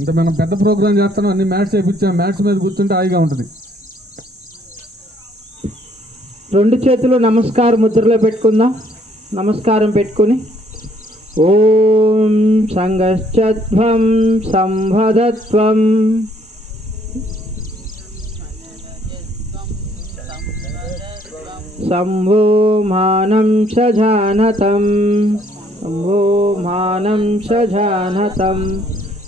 అంటే మనం పెద్ద ప్రోగ్రామ్ చేస్తాం, అన్ని మ్యాట్స్ వేయించాం, మ్యాట్స్ మీద కూర్చుంటే హాయిగా ఉంటుంది. రెండు చేతులు నమస్కార ముద్రలో పెట్టుకుందాం. నమస్కారం పెట్టుకుని ఓం సంగశ్చత్వం సంవదత్వం శంభో మానం సజానతం శంభో మానం సజానతం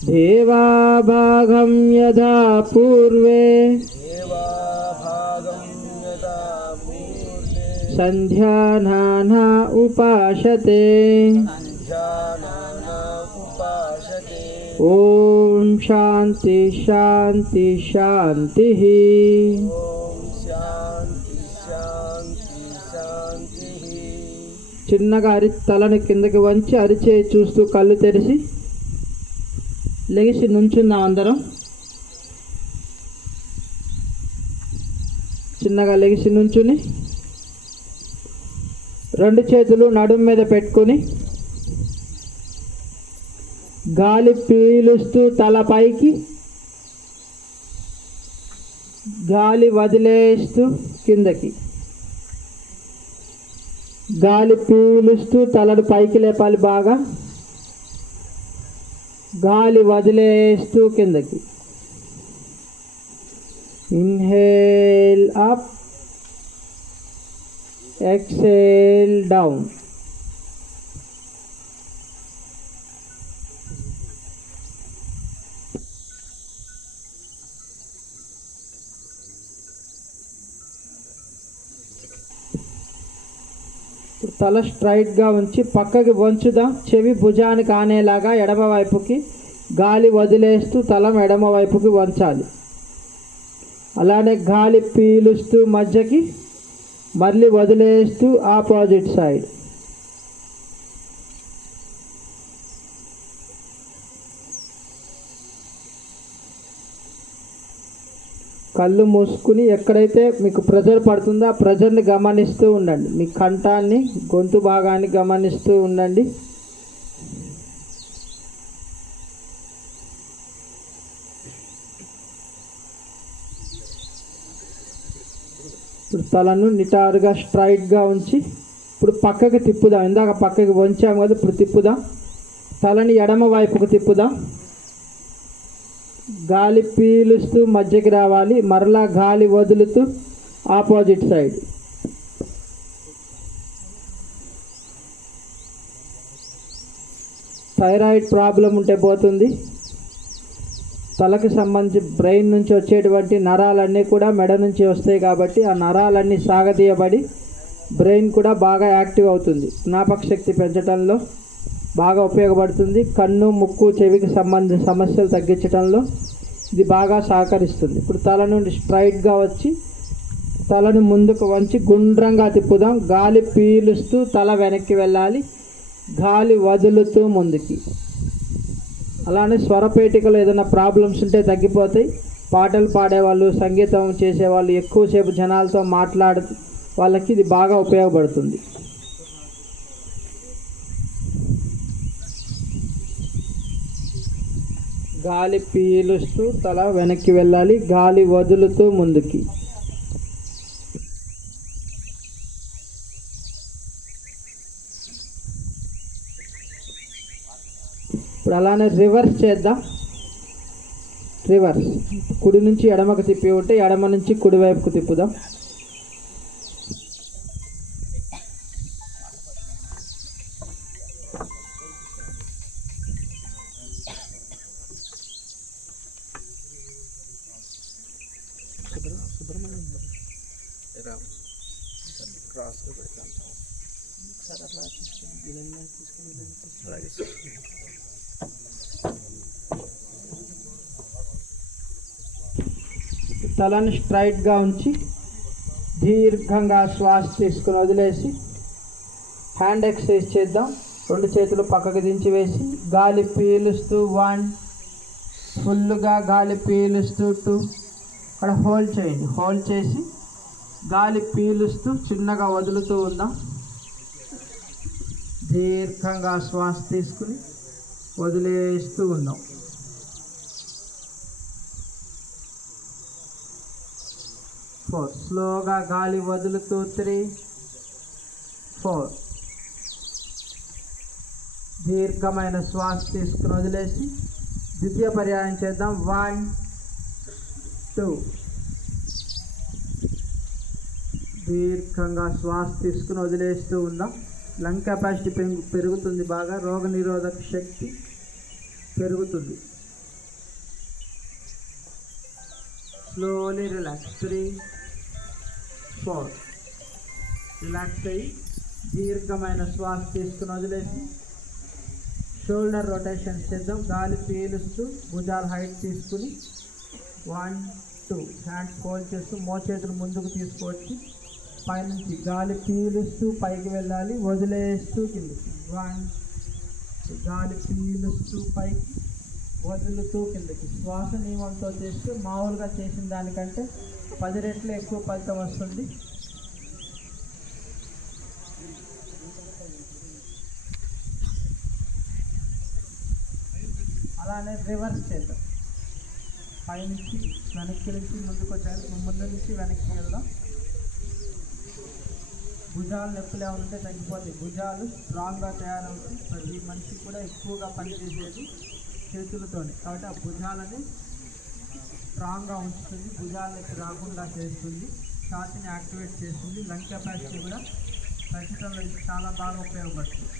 దేవాభాగం యథా పూర్వే సంధ్యానానా ఉపాసతే ఓం శాంతి శాంతి శాంతి. చిన్నగా తలని కిందకి వంచి అరిచేయి చూస్తూ కళ్ళు తెరిచి లెగిసి నుంచుందాం అందరం. చిన్నగా లెగిసి నుంచుని రెండు చేతులు నడుము మీద పెట్టుకుని గాలి పీలుస్తూ తల పైకి, గాలి వదిలేస్తూ కిందకి. గాలి పీలుస్తూ తలను పైకి లేపాలి బాగా, గాలి వదిలేస్తూ కిందకి. Inhale up, exhale down. తల స్ట్రైట్గా ఉంచి పక్కకి వంచుదాం. చెవి భుజానికి ఆనేలాగా ఎడమ వైపుకి గాలి వదిలేస్తూ తల ఎడమ వైపుకి వంచాలి. అలానే గాలి పీలుస్తూ మధ్యకి, మళ్ళీ వదిలేస్తూ ఆపోజిట్ సైడ్. కళ్ళు మూసుకుని ఎక్కడైతే మీకు ప్రెజర్ పడుతుందో ఆ ప్రెజర్ని గమనిస్తూ ఉండండి. మీ కంఠాన్ని, గొంతు భాగాన్ని గమనిస్తూ ఉండండి. ఇప్పుడు తలను నిటారుగా స్ట్రైట్గా ఉంచి ఇప్పుడు పక్కకి తిప్పుదాం. ఇందాక పక్కకి వంచాము కదా, ఇప్పుడు తిప్పుదాం. తలని ఎడమ వైపుకు తిప్పుదాం. గాలి పీలుస్తూ మధ్యకి రావాలి, మరలా గాలి వదులుతూ ఆపోజిట్ సైడ్. థైరాయిడ్ ప్రాబ్లం ఉంటే పోతుంది. తలకు సంబంధించి బ్రెయిన్ నుంచి వచ్చేటువంటి నరాలన్నీ కూడా మెడ నుంచి వస్తాయి కాబట్టి ఆ నరాలన్నీ సాగదీయబడి బ్రెయిన్ కూడా బాగా యాక్టివ్ అవుతుంది. జ్ఞాపక శక్తి పెంచడంలో బాగా ఉపయోగపడుతుంది. కన్ను, ముక్కు, చెవికి సంబంధించిన సమస్యలు తగ్గించడంలో ఇది బాగా సహకరిస్తుంది. ఇప్పుడు తల నుండి స్ట్రైట్గా వచ్చి తలను ముందుకు వంచి గుండ్రంగా తిప్పుదాం. గాలి పీలుస్తూ తల వెనక్కి వెళ్ళాలి, గాలి వదులుతూ ముందుకి. అలానే స్వరపేటికలో ఏదైనా ప్రాబ్లమ్స్ ఉంటే తగ్గిపోతాయి. పాటలు పాడేవాళ్ళు, సంగీతం చేసేవాళ్ళు, ఎక్కువసేపు జనాలతో మాట్లాడే వాళ్ళకి ఇది బాగా ఉపయోగపడుతుంది. గాలి పీలుస్తూ తల వెనక్కి వెళ్ళాలి, గాలి వదులుతూ ముందుకి. ఇప్పుడు అలానే రివర్స్ చేద్దాం. రివర్స్, కుడి నుంచి ఎడమకు తిప్పి ఉంటే ఎడమ నుంచి కుడి వైపుకు తిప్పుదాం. తలని స్ట్రైట్గా ఉంచి దీర్ఘంగా శ్వాస తీసుకుని వదిలేసి హ్యాండ్ ఎక్సర్సైజ్ చేద్దాం. రెండు చేతులు పక్కకు దించి వేసి గాలి పీలుస్తూ 1, ఫుల్గా గాలి పీలుస్తూ 2, అక్కడ హోల్డ్ చేయండి. హోల్డ్ చేసి గాలి పీలుస్తూ చిన్నగా వదులుతూ ఉందాం. దీర్ఘంగా శ్వాస తీసుకుని వదిలేస్తూ ఉందాం. 4. స్లోగా గాలి వదులుతూ 3, 4. దీర్ఘమైన శ్వాస తీసుకుని వదిలేసి ద్వితీయ పర్యాయం చేద్దాం. 1, 2. దీర్ఘంగా శ్వాస తీసుకుని వదిలేస్తూ ఉందాం. లంగ్ కెపాసిటీ పెరుగుతుంది, బాగా రోగ నిరోధక శక్తి పెరుగుతుంది. Slowly relax. 3, 4. రిలాక్స్ అయ్యి దీర్ఘమైన శ్వాస తీసుకుని వదిలేసి షోల్డర్ రొటేషన్ చేద్దాం. గాలి పీలుస్తూ భుజాల హైట్ తీసుకుని 1, 2. హ్యాండ్స్ ఫోల్డ్ చేస్తూ మోచేతులు ముందుకు తీసుకొచ్చి పైనుంచి గాలి పీలుస్తూ పైకి వెళ్ళాలి, వదిలేస్తూ కిందకి. 1. గాలి పీలుస్తూ పైకి, వదులుతూ కిందకి. శ్వాస నియమంతో చేస్తూ మామూలుగా చేసిన దానికంటే 10 రెట్లు ఎక్కువ ఫలితం వస్తుంది. అలానే రివర్స్ చేద్దాం. పైనుంచి వెనక్కి నుంచి ముందుకు వచ్చాలి, ముందు నుంచి వెనక్కి వెళ్దాం. భుజాలు నొప్పులు ఏమైనా ఉంటే తగ్గిపోతాయి. భుజాలు స్ట్రాంగ్గా తయారవుతాయి. ప్రతి మనిషి కూడా ఎక్కువగా పనిచేసేది చేతులతోనే, కాబట్టి ఆ భుజాలని స్ట్రాంగ్గా ఉంచుతుంది, భుజాలకి రాకుండా చేస్తుంది, ఛాతీని యాక్టివేట్ చేస్తుంది. లంగ్ కెపాసిటీ కూడా పెంచడంలో ఇది చాలా బాగా ఉపయోగపడుతుంది.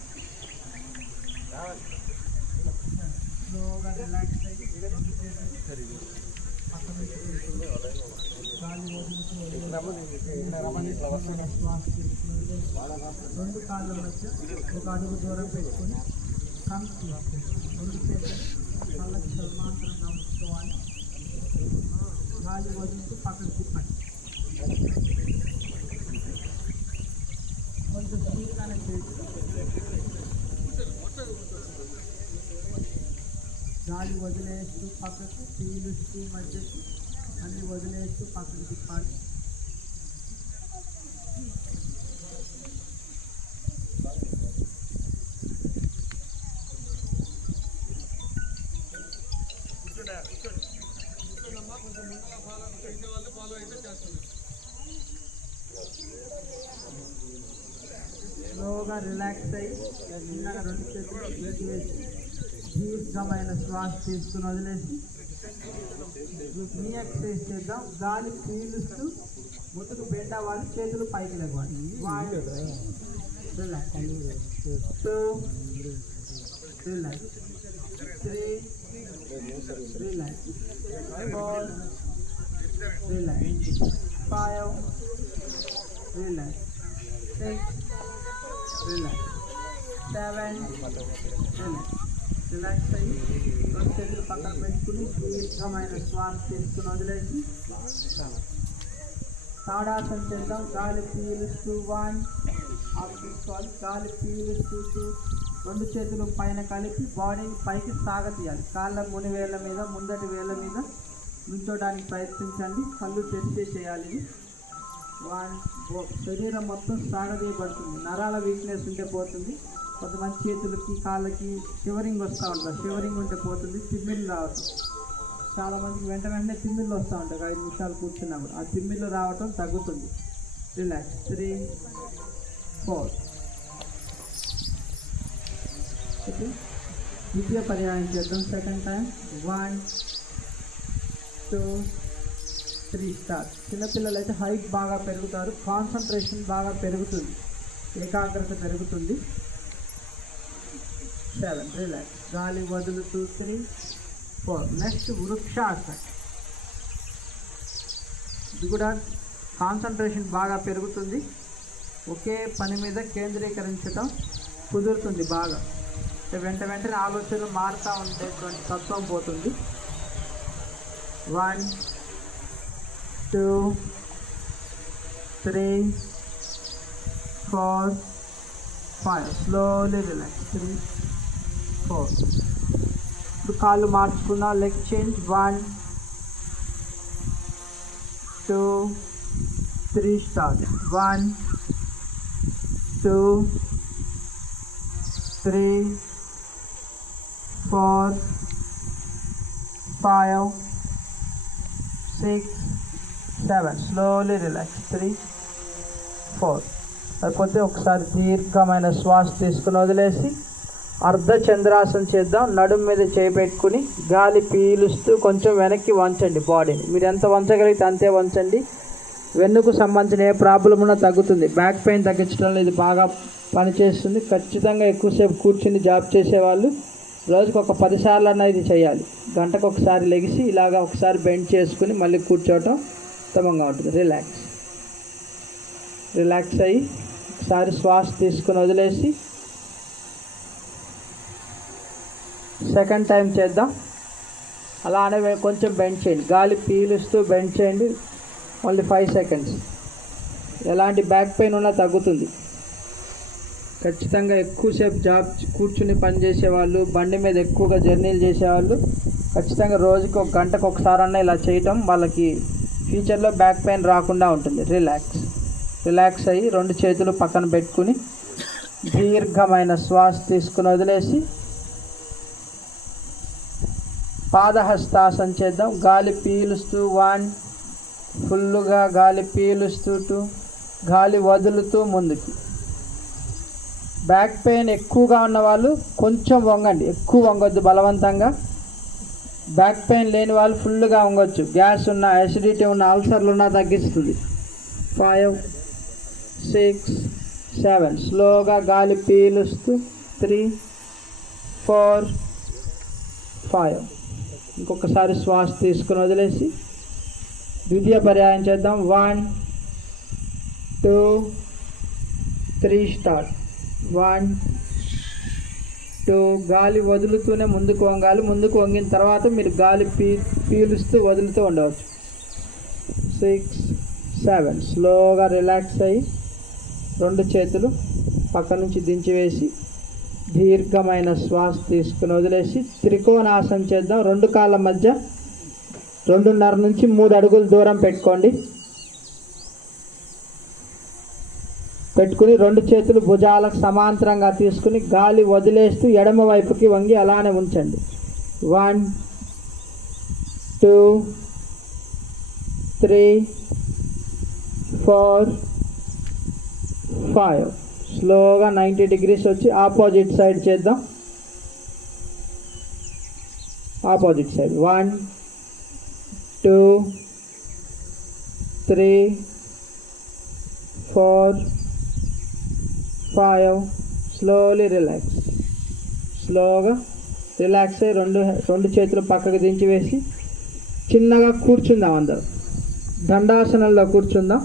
స్లోగా రిలాక్స్ అయ్యి గాలి వదులుతూ శ్వాస తీసుకుని 2 కాళ్ళ మధ్య 1 అడుగు దూరం పెట్టుకొని కంప్ తీసుకుంటాం. 2 చేతులు కళ్ళకి సమాంతరంగా ఉంచుకోవాలి. గాలి వదులుతూ పక్కకు తిప్పండి. కొంచెం స్పీడ్గానే చేసి గాలి వదిలేస్తూ పక్కకు, పీలుస్తూ మధ్యకి, అన్ని వదిలేస్తూ పక్కకు తిప్పాలి. స్లోగా రిలాక్స్ అయ్యి చిన్నగా 2 చేతులు వేసి దీర్ఘమైన శ్వాస తీసుకుని వదిలేసి నీ ఎక్సర్సైజ్ చేద్దాం. గాలి పీలుస్తూ ముట్టుకు బెండ్ అవ్వాలి, చేతులు పైకి లేవాలి. 1, relax. 2, relax. 3, relax. 4, relax. 5, relax. 6, relax. 7, relax. Relax అయ్యి 2 చేతులు పక్కన పెట్టుకుని దీర్ఘమైన శ్వాస తీసుకుని వదిలేసి తాడాసన చేద్దాం. గాలి పీలుస్తూ 1, ఆఫ్ తీసుకోవాలి. గాలి పీలుస్తూ 2, 2 చేతులు పైన కలిపి బాడీని పైకి సాగతీయాలి. కాళ్ళ ముని వేళ్ళ మీద, ముందటి వేళ్ళ మీద నుంచోడానికి ప్రయత్నించండి. కళ్ళు తెరిచే చేయాలి. 1, శరీరం మొత్తం సాగదీయబడుతుంది. నరాల వీక్నెస్ ఉంటే పోతుంది. కొంతమంది చేతులకి కాళ్ళకి షివరింగ్ వస్తూ ఉంటుంది. షివరింగ్ ఉంటే పోతుంది. తిమ్మిళ్ళు రావటం, చాలామందికి వెంటనే తిమ్మిళ్ళు వస్తూ ఉంటాయి. 5 నిమిషాలు కూర్చున్నప్పుడు ఆ తిమ్మిళ్ళు రావటం తగ్గుతుంది. రిలాక్స్. 3, 4. ఓకే, ద్వితీయ పర్యాయం చేద్దాం. Second time. 1, 2, 3 స్టార్ట్. చిన్నపిల్లలు అయితే హైట్ బాగా పెరుగుతారు, కాన్సన్ట్రేషన్ బాగా పెరుగుతుంది, ఏకాగ్రత పెరుగుతుంది. 7, రిలాక్స్. గాలి వదులుతూ 3, 4. నెక్స్ట్ వృక్షాసన. ఇది కూడా కాన్సన్ట్రేషన్ బాగా పెరుగుతుంది, ఒకే పని మీద కేంద్రీకరించడం కుదురుతుంది బాగా. వెంటనే ఆలోచనలు మారుతూ ఉండేటువంటి తత్వం పోతుంది. 1, 2, 3, 4, 5. Slowly relax. 3, 4. ఇప్పుడు కాళ్ళు మార్చుకున్నా. Leg change. 1, 2, 3 start. 1, 2, 3, 4, 5, 6, 7. Slowly relax. 3, 4. అయిపోతే ఒకసారి దీర్ఘమైన శ్వాస తీసుకుని వదిలేసి అర్ధ చంద్రాసనం చేద్దాం. నడుము మీద చేయి పెట్టుకుని గాలి పీలుస్తూ కొంచెం వెనక్కి వంచండి బాడీని. మీరు ఎంత వంచగలిగితే అంతే వంచండి. వెన్నుకు సంబంధించిన ఏ ప్రాబ్లం ఉన్నా తగ్గుతుంది. బ్యాక్ పెయిన్ తగ్గించడంలో ఇది బాగా పనిచేస్తుంది. ఖచ్చితంగా ఎక్కువసేపు కూర్చుని జాబ్ చేసేవాళ్ళు రోజుకు ఒక 10 సార్లు అన్న ఇది చేయాలి. గంటకు ఒకసారి లెగిసి ఇలాగా ఒకసారి బెండ్ చేసుకుని మళ్ళీ కూర్చోవటం ఉత్తమంగా ఉంటుంది. రిలాక్స్ అయ్యి ఒకసారి శ్వాస తీసుకుని వదిలేసి సెకండ్ టైం చేద్దాం. అలానే కొంచెం బెండ్ చేయండి. గాలి పీలుస్తూ బెండ్ చేయండి. Only 5 seconds. ఎలాంటి బ్యాక్ పెయిన్ ఉన్నా తగ్గుతుంది. ఖచ్చితంగా ఎక్కువసేపు జాబ్ కూర్చుని పనిచేసే వాళ్ళు, బండి మీద ఎక్కువగా జర్నీలు చేసేవాళ్ళు ఖచ్చితంగా రోజుకి ఒక గంటకు ఒకసారన్నా ఇలా చేయటం వాళ్ళకి ఫ్యూచర్లో బ్యాక్ పెయిన్ రాకుండా ఉంటుంది. రిలాక్స్ అయ్యి 2 చేతులు పక్కన పెట్టుకుని దీర్ఘమైన శ్వాస తీసుకుని వదిలేసి పాదహస్తాసనం చేద్దాం. గాలి పీలుస్తూ 1, ఫుల్లుగా గాలి పీలుస్తూ 2, గాలి వదులుతూ ముందుకి. బ్యాక్ పెయిన్ ఎక్కువగా ఉన్నవాళ్ళు కొంచెం వంగండి, ఎక్కువ వంగొద్దు బలవంతంగా. బ్యాక్ పెయిన్ లేని వాళ్ళు ఫుల్గా వంగొచ్చు. గ్యాస్ ఉన్న, అసిడిటీ ఉన్న, అల్సర్లు ఉన్నా తగ్గిస్తుంది. 5, 6, 7. స్లోగా గాలి పీలుస్తూ 3, 4, 5. ఇంకొకసారి శ్వాస తీసుకుని వదిలేసి ద్వితీయ పర్యాయం చేద్దాం. 1, 2, 3 స్టార్ట్. 1, 2. గాలి వదులుతూనే ముందుకు వంగాలి. ముందుకు వంగిన తర్వాత మీరు గాలి పీలుస్తూ వదులుతూ ఉండవచ్చు. 6, 7. స్లోగా రిలాక్స్ అయ్యి 2 చేతులు పక్క నుంచి దించివేసి దీర్ఘమైన శ్వాస తీసుకుని వదిలేసి త్రికోణాసనం చేద్దాం. 2 కాళ్ళ మధ్య 2.5 నుంచి 3 అడుగుల దూరం పెట్టుకుని 2 చేతులు భుజాలకు సమాంతరంగా తీసుకుని గాలి వదిలేస్తూ ఎడమ వైపుకి వంగి అలానే ఉంచండి. 1, 2, 3, 4, 5. స్లోగా 90 degrees వచ్చి ఆపోజిట్ సైడ్ చేద్దాం. Opposite side. 1, 2, 3, 4, 5. స్లోలీ స్లోగా రిలాక్స్ అయ్యి 2 చేతులు పక్కకు దించి వేసి చిన్నగా కూర్చుందాం. అందరూ దండాసనంలో కూర్చుందాం.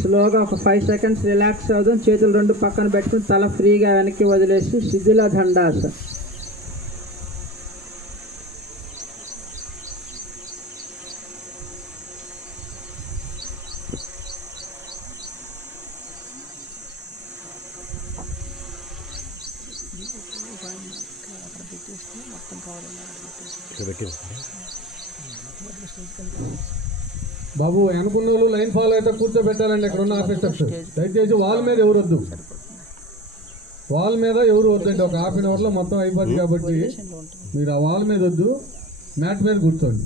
స్లోగా ఒక 5 seconds రిలాక్స్ అవుదాం. చేతులు 2 పక్కన పెట్టుకుని తల ఫ్రీగా వెనక్కి వదిలేసి శిథిల దండాసనం. బాబు అనుకున్న వాళ్ళు లైన్ ఫాలో అయితే కూర్చోబెట్టాలండి. ఇక్కడ ఉన్న ఆర్టిస్టర్స్ దయచేసి వాల్ మీద ఎవరు వద్దు. వాల్ మీద ఎవరు వద్దండి. ఒక ½ an hourలో మొత్తం అయిపోద్ది కాబట్టి మీరు ఆ వాల్ మీద వద్దు, మ్యాట్ మీద కూర్చోండి.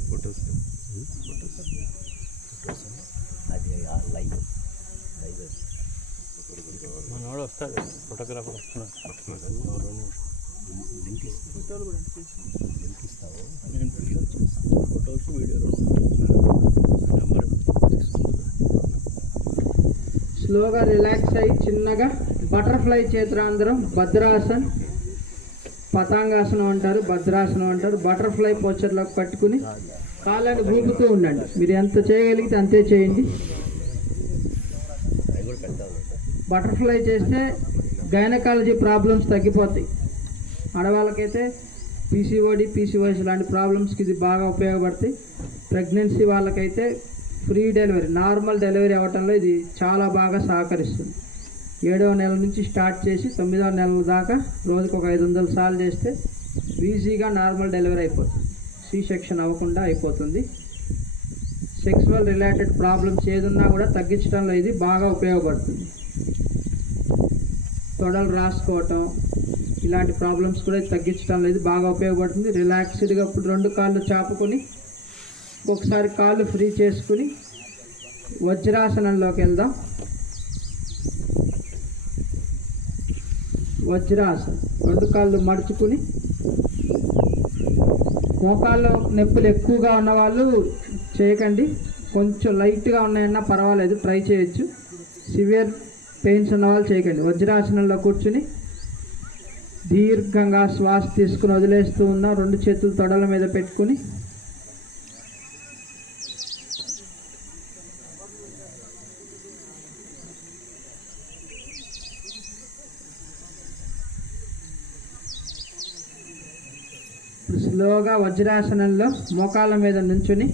ఫోటోగ్రాఫర్ స్లోగా రిలాక్స్ అయ్యి చిన్నగా బటర్ఫ్లై చేతురాంధ్రం, భద్రాసన్, పతాంగాసనం అంటారు, భద్రాసనం అంటారు. బటర్ఫ్లై పోస్చర్లోకి పట్టుకుని కాళ్ళని ఊపుతూ ఉండండి. మీరు ఎంత చేయగలిగితే అంతే చేయండి. బటర్ఫ్లై చేస్తే గైనకాలజీ ప్రాబ్లమ్స్ తగ్గిపోతాయి. ఆడవాళ్ళకైతే పీసీఓఎస్ లాంటి ప్రాబ్లమ్స్కి ఇది బాగా ఉపయోగపడతాయి. ప్రెగ్నెన్సీ వాళ్ళకైతే ఫ్రీ డెలివరీ, నార్మల్ డెలివరీ అవ్వటంలో ఇది చాలా బాగా సహకరిస్తుంది. 7వ నెల నుంచి స్టార్ట్ చేసి 9వ నెలల దాకా రోజుకు ఒక 500 సార్లు చేస్తే ఈజీగా నార్మల్ డెలివరీ అయిపోతుంది. సి సెక్షన్ అవ్వకుండా అయిపోతుంది. సెక్సువల్ రిలేటెడ్ ప్రాబ్లమ్స్ ఏదున్నా కూడా తగ్గించడంలో ఇది బాగా ఉపయోగపడుతుంది. తొడలు రాసుకోవటం ఇలాంటి ప్రాబ్లమ్స్ కూడా తగ్గించడంలో ఇది బాగా ఉపయోగపడుతుంది. రిలాక్స్డ్గా ఇప్పుడు 2 కాళ్ళు చాపుకొని ఒకసారి కాళ్ళు ఫ్రీ చేసుకుని వజ్రాసనంలోకి వెళ్దాం. వజ్రాసనం 2 కాళ్ళు మడుచుకుని, మోకాల్లో నొప్పులు ఎక్కువగా ఉన్నవాళ్ళు చేయకండి, కొంచెం లైట్గా ఉన్నాయన్నా పర్వాలేదు, ట్రై చేయొచ్చు. సివియర్ పెయిన్స్ ఉన్నవాళ్ళు చేయకండి. వజ్రాసనంలో కూర్చుని దీర్ఘంగా శ్వాస తీసుకుని వదిలేస్తూ ఉన్నాం. 2 చేతులు తొడల మీద పెట్టుకుని స్లోగా వజ్రాసనంలో మోకాళ్ళ మీద నుంచుని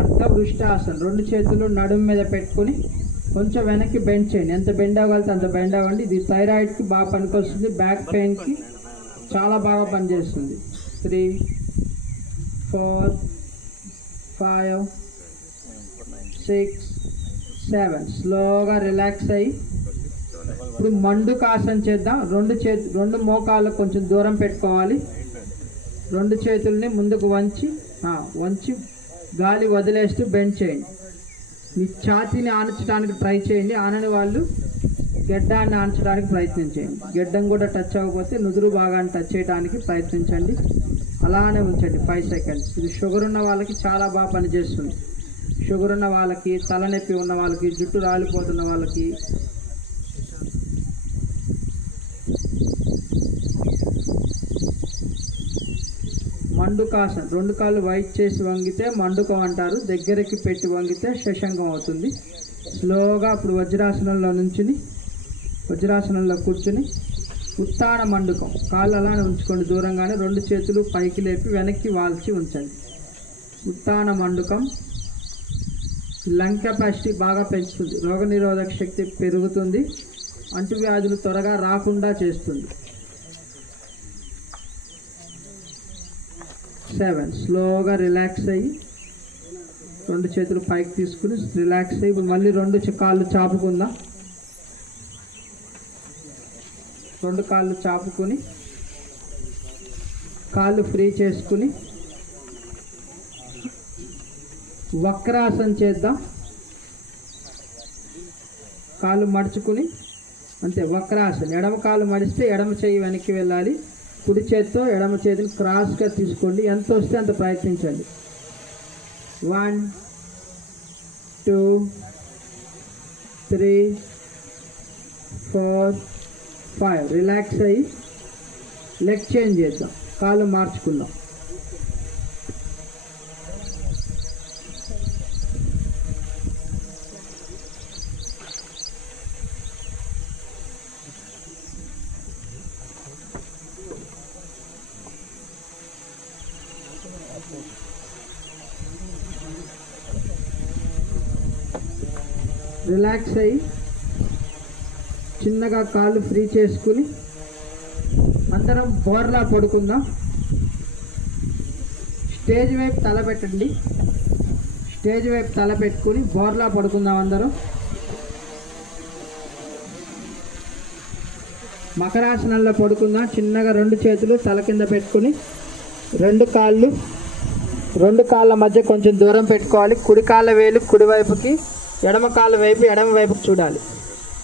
అర్ధవృష్టాసనం 2 చేతులు నడుము మీద పెట్టుకుని కొంచెం వెనక్కి బెండ్ చేయండి. ఎంత బెండ్ అవ్వగలితే అంత బెండ్ అవ్వండి. ఇది థైరాయిడ్కి బాగా పనికొస్తుంది, బ్యాక్ పెయిన్కి చాలా బాగా పనిచేస్తుంది. 3, 4, 5, 6, 7 స్లోగా రిలాక్స్ అయ్యి ఇప్పుడు మండుకాసనం చేద్దాం. 2 మోకాళ్ళు కొంచెం దూరం పెట్టుకోవాలి. 2 చేతుల్ని ముందుకు వంచి గాలి వదిలేస్తూ బెండ్ చేయండి. మీ ఛాతీని ఆనచడానికి ట్రై చేయండి. ఆనని వాళ్ళు గెడ్డాన్ని ఆనచడానికి ప్రయత్నం చేయండి. గెడ్డం కూడా టచ్ అవ్వకపోతే నుదురు భాగాన్ని టచ్ చేయడానికి ప్రయత్నించండి. అలానే ఉంచండి 5 సెకండ్స్. ఇది షుగర్ ఉన్న వాళ్ళకి చాలా బాగా పనిచేస్తుంది. షుగర్ ఉన్న వాళ్ళకి, తలనొప్పి ఉన్న వాళ్ళకి, జుట్టు రాలిపోతున్న వాళ్ళకి, మండుకాసనం 2 కాళ్ళు వైట్ చేసి వంగితే మండుకం అంటారు. దగ్గరికి పెట్టి వంగితే శశంకం అవుతుంది. స్లోగా ఇప్పుడు వజ్రాసనంలో కూర్చుని ఉత్తాన మండుకం కాళ్ళు అలానే ఉంచుకోండి దూరంగానే. 2 చేతులు పైకి లేపి వెనక్కి వాల్చి ఉంచండి. ఉత్తాన మండుకం లంగ్ కెపాసిటీ బాగా పెంచుతుంది, రోగనిరోధక శక్తి పెరుగుతుంది, అంటువ్యాధులు త్వరగా రాకుండా చేస్తుంది. 7 స్లోగా రిలాక్స్ అయ్యి 2 చేతులు పైకి తీసుకుని రిలాక్స్ అయ్యి ఇప్పుడు మళ్ళీ 2 కాళ్ళు చాపుకుందాం. 2 కాళ్ళు చాపుకొని కాళ్ళు ఫ్రీ చేసుకుని వక్రాసనం చేద్దాం. కాళ్ళు మడుచుకుని అంతే వక్రాసనం. ఎడమ కాళ్ళు మడిస్తే ఎడమ చెయ్యి వెనక్కి వెళ్ళాలి. కుడి చేతితో ఎడమ చేతిని క్రాస్గా తీసుకోండి. ఎంత వస్తే అంత ప్రయత్నించండి. 1, 2, 3, 4, 5 రిలాక్స్ అయ్యి లెగ్ చేంజ్ చేద్దాం. కాళ్ళు మార్చుకుందాం. రిలాక్స్ అయ్యి చిన్నగా కాళ్ళు ఫ్రీ చేసుకుని అందరం బోర్లా పడుకుందాం. స్టేజ్ వైపు తల పెట్టండి. స్టేజ్ వైపు తల పెట్టుకుని బోర్లా పడుకుందాం అందరం. మకరాసనంలో పడుకుందాం. చిన్నగా 2 చేతులు తల కింద పెట్టుకుని 2 కాళ్ళ మధ్య కొంచెం దూరం పెట్టుకోవాలి. కుడి కాళ్ళ వేలు కుడివైపుకి, ఎడమ కాళ్ళ వైపు ఎడమ వైపుకి చూడాలి.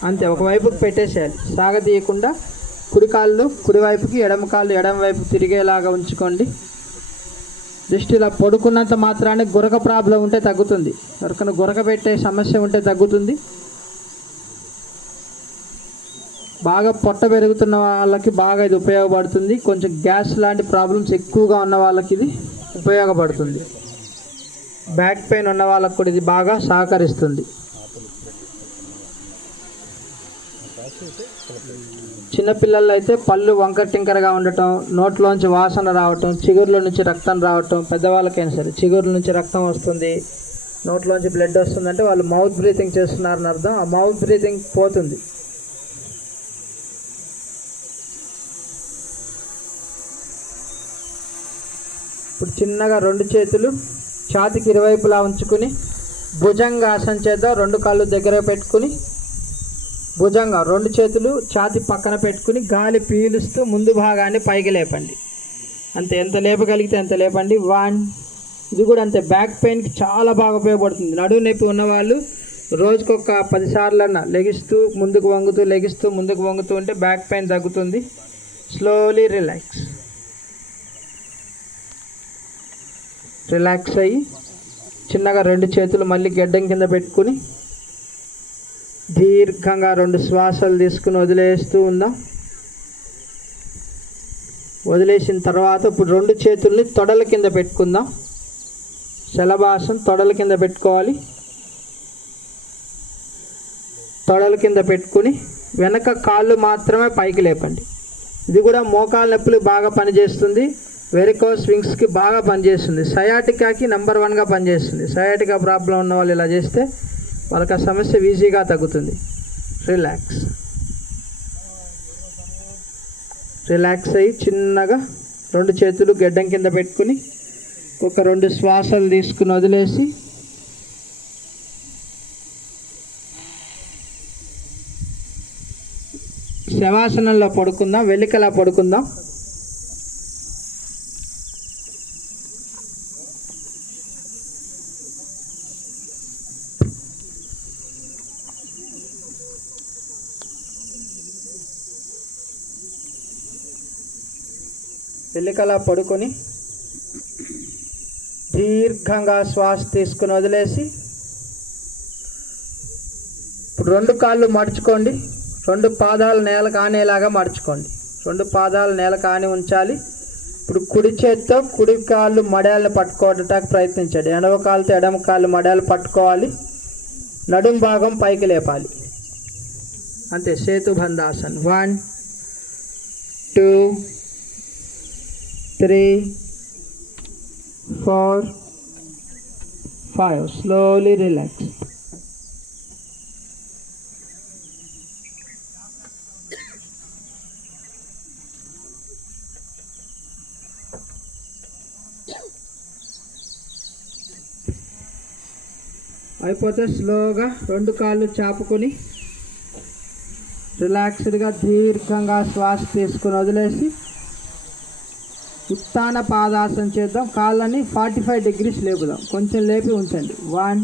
అంతే, ఒకవైపుకి పెట్టేసేయాలి. సాగతీయకుండా కుడి కాళ్ళు కుడివైపుకి, ఎడమ కాళ్ళు ఎడమ వైపు తిరిగేలాగా ఉంచుకోండి. జస్ట్ ఇలా పడుకున్నంత మాత్రాన్ని గురక ప్రాబ్లం ఉంటే తగ్గుతుంది. ఎవరికైనా గురక పెట్టే సమస్య ఉంటే తగ్గుతుంది. బాగా పొట్ట పెరుగుతున్న వాళ్ళకి బాగా ఇది ఉపయోగపడుతుంది. కొంచెం గ్యాస్ లాంటి ప్రాబ్లమ్స్ ఎక్కువగా ఉన్న వాళ్ళకి ఇది ఉపయోగపడుతుంది. బ్యాక్ పెయిన్ ఉన్న వాళ్ళకు కూడా ఇది బాగా సహకరిస్తుంది. చిన్నపిల్లలు అయితే పళ్ళు వంకర టింకరగా ఉండటం, నోట్లోంచి వాసన రావటం, చిగుర్ల నుంచి రక్తం రావటం, పెద్దవాళ్ళకైనా సరే చిగుర్ల నుంచి రక్తం వస్తుంది, నోట్లోంచి బ్లడ్ వస్తుందంటే వాళ్ళు మౌత్ బ్రీతింగ్ చేస్తున్నారని అర్థం. ఆ మౌత్ బ్రీతింగ్ పోతుంది. ఇప్పుడు చిన్నగా 2 చేతులు ఛాతీకి ఇరువైపులా ఉంచుకుని భుజంగాసన చేద్దాం. 2 కాళ్ళు దగ్గర పెట్టుకుని భుజంగా 2 చేతులు ఛాతీ పక్కన పెట్టుకుని గాలి పీలుస్తూ ముందు భాగాన్ని పైకి లేపండి. అంతే, ఎంత లేపగలిగితే అంత లేపండి. 1. ఇది కూడా అంతే. బ్యాక్ పెయిన్కి చాలా బాగా ఉపయోగపడుతుంది. నడుము నొప్పి ఉన్నవాళ్ళు రోజుకొక 10 సార్లన్నా లెగిస్తూ ముందుకు వంగుతూ లెగిస్తూ ముందుకు వంగుతూ ఉంటే బ్యాక్ పెయిన్ తగ్గుతుంది. స్లోలీ రిలాక్స్ అయ్యి చిన్నగా 2 చేతులు మళ్ళీ గెడ్డం కింద పెట్టుకుని దీర్ఘంగా 2 శ్వాసలు తీసుకుని వదిలేస్తూ ఉందాం. వదిలేసిన తర్వాత ఇప్పుడు 2 చేతుల్ని తొడల కింద పెట్టుకుందాం. శలభాసనం తొడల కింద పెట్టుకోవాలి. తొడల కింద పెట్టుకుని వెనక కాళ్ళు మాత్రమే పైకి లేపండి. ఇది కూడా మోకాళ్ళ నొప్పులు బాగా పనిచేస్తుంది. వెరికోస్ వింగ్స్కి బాగా పనిచేస్తుంది. సయాటికాకి నెంబర్ 1గా పనిచేస్తుంది. సయాటికా ప్రాబ్లం ఉన్న వాళ్ళు ఇలా చేస్తే వాళ్ళకి ఆ సమస్య ఈజీగా తగ్గుతుంది. రిలాక్స్ అయ్యి చిన్నగా 2 చేతులు గెడ్డం కింద పెట్టుకుని ఒక 2 శ్వాసలు తీసుకుని వదిలేసి శవాసనంలో పడుకుందాం. వెలికలా పడుకుందాం. వెలికలా పడుకొని దీర్ఘంగా శ్వాస తీసుకుని వదిలేసి ఇప్పుడు 2 కాళ్ళు మడుచుకోండి. 2 పాదాలు నేల కానేలాగా మడుచుకోండి. 2 పాదాలు నేల కాని ఉంచాలి. ఇప్పుడు కుడి చేత్తో కుడి కాళ్ళు మడాలను పట్టుకోవడానికి ప్రయత్నించండి. ఎడమ కాలుతో ఎడమ కాళ్ళు మడాలు పట్టుకోవాలి. నడుం భాగం పైకి లేపాలి. అంతే, సేతుబంధాసన్. 1 2 3 4 5. Slowly relax. అయిపోతే స్లోగా 2 కాళ్ళు చాపుకొని రిలాక్స్డ్గా దీర్ఘంగా శ్వాస తీసుకుని వదిలేసి ఉత్తాన పాదాసనం చేద్దాం. కాళ్ళని 45 degrees లేపుదాం. కొంచెం లేపి ఉంచండి. 1.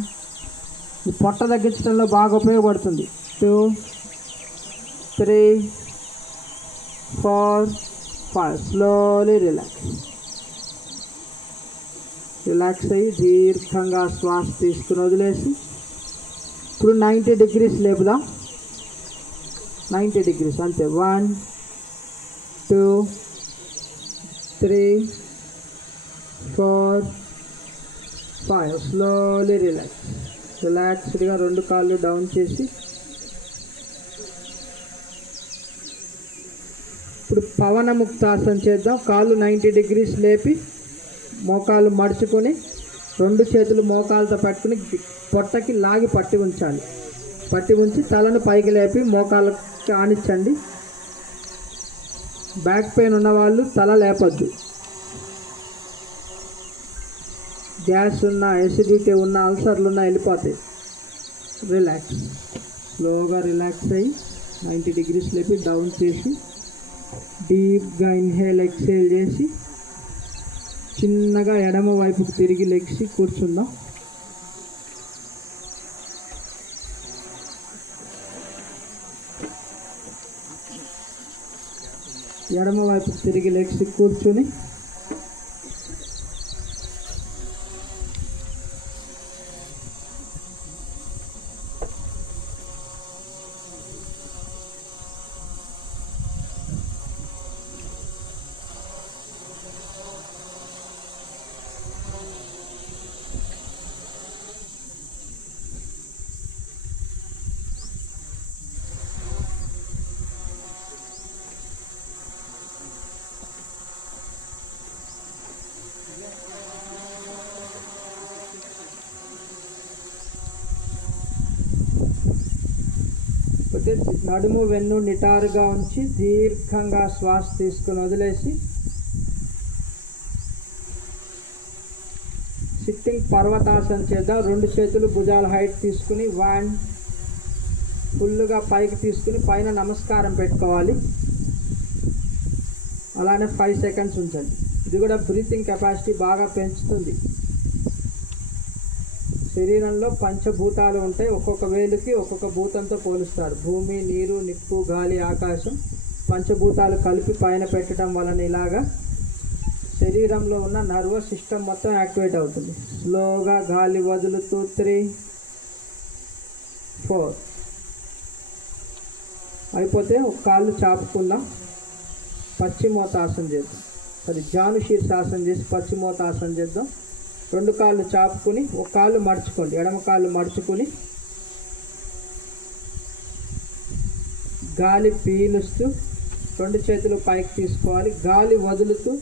ఈ పొట్ట తగ్గించడంలో బాగా ఉపయోగపడుతుంది. 2 3 4 5. స్లోలీ రిలాక్స్ అయ్యి దీర్ఘంగా శ్వాస తీసుకుని వదిలేసి ఇప్పుడు 90 degrees లేపుదాం. 90 degrees అంతే. 1 2 3 4 5. స్లోలీ రిలాక్స్డ్గా 2 కాళ్ళు డౌన్ చేసి ఇప్పుడు పవన ముక్తాసనం చేద్దాం. కాళ్ళు 90 degrees లేపి మోకాలు మడుచుకొని 2 చేతులు మోకాలతో పట్టుకుని పొట్టకి లాగి పట్టి ఉంచాలి. పట్టి ఉంచి తలను పైకి లేపి మోకాళ్ళకి ఆనించండి. బ్యాక్ పెయిన్ ఉన్నవాళ్ళు తల లేపద్దు. గ్యాస్ ఉన్న, ఎసిడిటీ ఉన్న, అల్సర్లు ఉన్న వెళ్ళిపోతాయి. స్లోగా రిలాక్స్ అయ్యి 90 degrees లేపి డౌన్ చేసి డీప్గా ఇన్హేల్ ఎక్సేల్ చేసి చిన్నగా ఎడమ వైపుకి తిరిగి లెగ్సి కూర్చుందాం. ఎడమ వైపుకి తిరిగి లెగ్సి కూర్చుని నడుము వెన్ను నిటారుగా ఉంచి దీర్ఘంగా శ్వాస తీసుకుని వదిలేసి సిట్టింగ్ పర్వతాసన చేద్దాం. 2 చేతులు భుజాల హైట్ తీసుకుని 1 ఫుల్గా పైకి తీసుకుని పైన నమస్కారం పెట్టుకోవాలి. అలానే 5 సెకండ్స్ ఉంచండి. ఇది కూడా బ్రీతింగ్ కెపాసిటీ బాగా పెంచుతుంది. శరీరంలో పంచభూతాలు ఉంటాయి. ఒక్కొక్క వేలుకి ఒక్కొక్క భూతంతో పోలుస్తారు. భూమి, నీరు, నిప్పు, గాలి, ఆకాశం పంచభూతాలు కలిపి పైన పెట్టడం వలన ఇలాగా శరీరంలో ఉన్న నర్వస్ సిస్టమ్ మొత్తం యాక్టివేట్ అవుతుంది. స్లోగా గాలి వదులుతూ 3 4 అయిపోతే ఒక కాళ్ళు చాపుకుందాం. పశ్చిమోత్తాసన చేద్దాం. అది జాను శీర్షాసనం చేసి పశ్చిమోత్తాసన చేద్దాం. 2 కాళ్ళు చాపుకుని ఒక కాళ్ళు మడుచుకోండి. ఎడమ కాళ్ళు మడుచుకుని గాలి పీలుస్తూ 2 చేతులు పైకి తీసుకోవాలి. గాలి వదులుతూ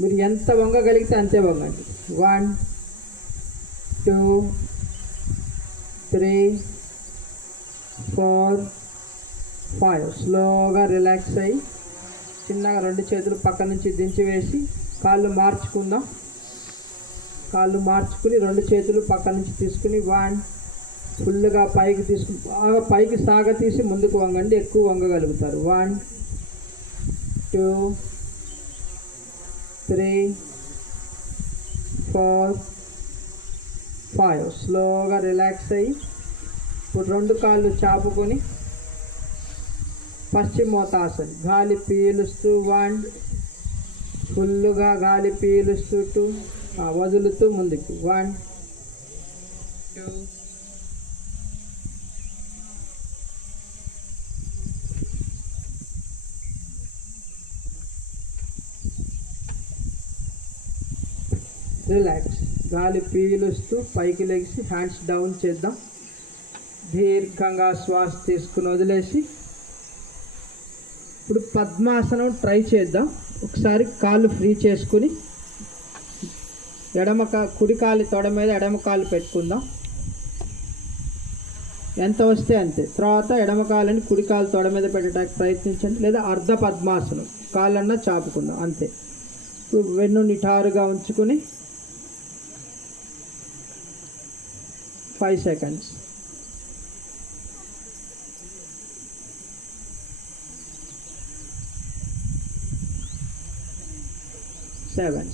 మీరు ఎంత వంగగలిగితే అంతే వంగండి. 1 2 3 4 5 స్లోగా రిలాక్స్ అయ్యి చిన్నగా 2 చేతులు పక్క నుంచి దించి వేసి కాళ్ళు మార్చుకుందాం. కాళ్ళు మార్చుకుని 2 చేతులు పక్క నుంచి తీసుకుని 1 ఫుల్గా పైకి తీసుకుని బాగా పైకి సాగతీసి ముందుకు వంగండి. ఎక్కువ వంగగలుగుతారు. 1 2 3 4 5 స్లోగా రిలాక్స్ అయ్యి ఇప్పుడు 2 కాళ్ళు చాపుకొని పశ్చిమోత్తాసన గాలి పీలుస్తూ 1 ఫుల్గా గాలి పీలుస్తూ 2 వదులుతూ ముందుకి 1 2 రిలాక్స్. గాలి పీలుస్తూ పైకి లెగిసి హ్యాండ్స్ డౌన్ చేద్దాం. దీర్ఘంగా శ్వాస తీసుకుని వదిలేసి ఇప్పుడు పద్మాసనం ట్రై చేద్దాం. ఒకసారి కాళ్ళు ఫ్రీ చేసుకుని కుడి కాలు తొడ మీద ఎడమ కాలు పెట్టుకుందాం. ఎంత వస్తే అంతే. తర్వాత ఎడమ కాలని కుడి కాలు తొడ మీద పెట్టడానికి ప్రయత్నించండి. లేదా అర్ధ పద్మాసనం కాళ్ళన్నా చాపుకుందాం అంతే. ఇప్పుడు వెన్ను నిటారుగా ఉంచుకుని 5 సెకండ్స్.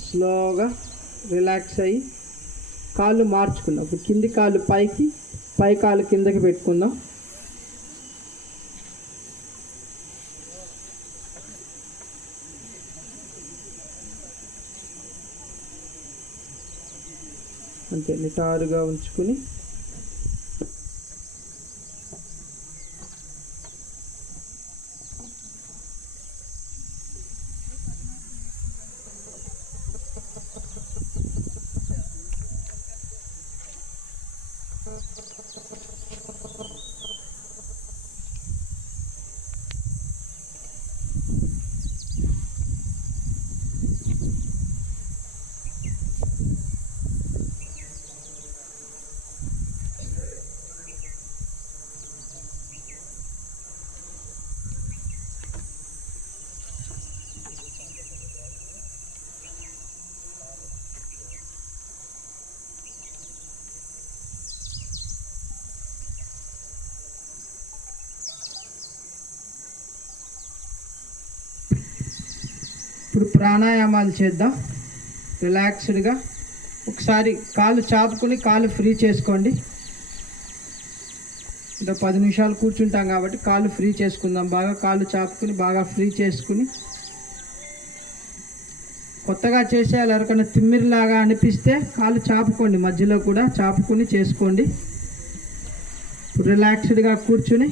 స్లోగా రిలాక్స్ అయ్యి కాళ్ళు మార్చుకుందాం. ఇప్పుడు కింది కాళ్ళు పైకి, పై కాళ్ళు కిందకి పెట్టుకుందాం. అంతే నిటారుగా ఉంచుకుని ఇప్పుడు ప్రాణాయామాలు చేద్దాం. రిలాక్స్డ్గా ఒకసారి కాళ్ళు చాపుకొని కాళ్ళు ఫ్రీ చేసుకోండి. ఇంకా 10 నిమిషాలు కూర్చుంటాం కాబట్టి కాళ్ళు ఫ్రీ చేసుకుందాం. బాగా కాళ్ళు చాపుకుని బాగా ఫ్రీ చేసుకుని కొత్తగా చేసేయాలి. ఎవరికైనా తిమ్మిరిలాగా అనిపిస్తే కాళ్ళు చాపుకోండి. మధ్యలో కూడా చాపుకుని చేసుకోండి. రిలాక్స్డ్గా కూర్చుని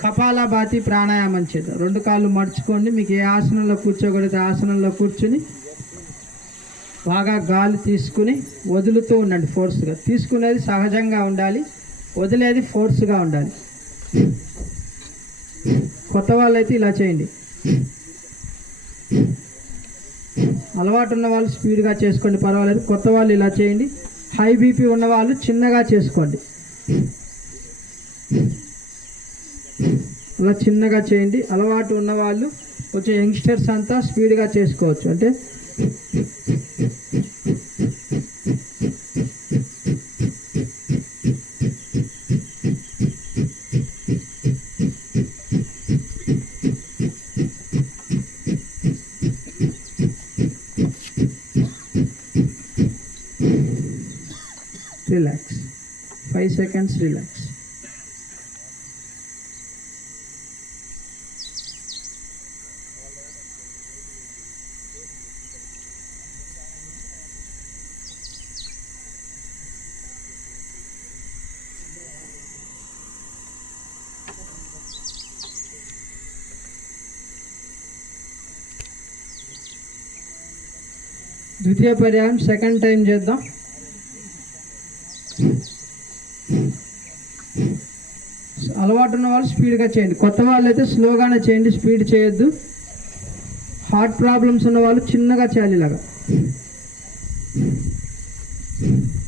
కపాలభాతి ప్రాణాయామం చేద్దాం. 2 కాళ్ళు మడుచుకోండి. మీకు ఏ ఆసనంలో కూర్చోగలిగితే ఆసనంలో కూర్చుని బాగా గాలి తీసుకుని వదులుతూ ఉండండి. ఫోర్స్గా తీసుకునేది సహజంగా ఉండాలి, వదిలేది ఫోర్స్గా ఉండాలి. కొత్త వాళ్ళైతే ఇలా చేయండి. అలవాటు ఉన్న వాళ్ళు స్పీడ్గా చేసుకోండి, పర్వాలేదు. కొత్త వాళ్ళు ఇలా చేయండి. హై బీపీ ఉన్న వాళ్ళు చిన్నగా చేసుకోండి. అలా చిన్నగా చేయండి. అలవాటు ఉన్నవాళ్ళు కొంచెం యంగ్స్టర్స్ అంతా స్పీడ్గా చేసుకోవచ్చు. అంటే రిలాక్స్. 5 seconds relax. ద్వితీయ పర్యాయం సెకండ్ టైం చేద్దాం. అలవాటు ఉన్న వాళ్ళు స్పీడ్గా చేయండి, కొత్త వాళ్ళు అయితే స్లోగానే చేయండి, స్పీడ్ చేయొద్దు. హార్ట్ ప్రాబ్లమ్స్ ఉన్న వాళ్ళు చిన్నగా చేయాలి, ఇలాగా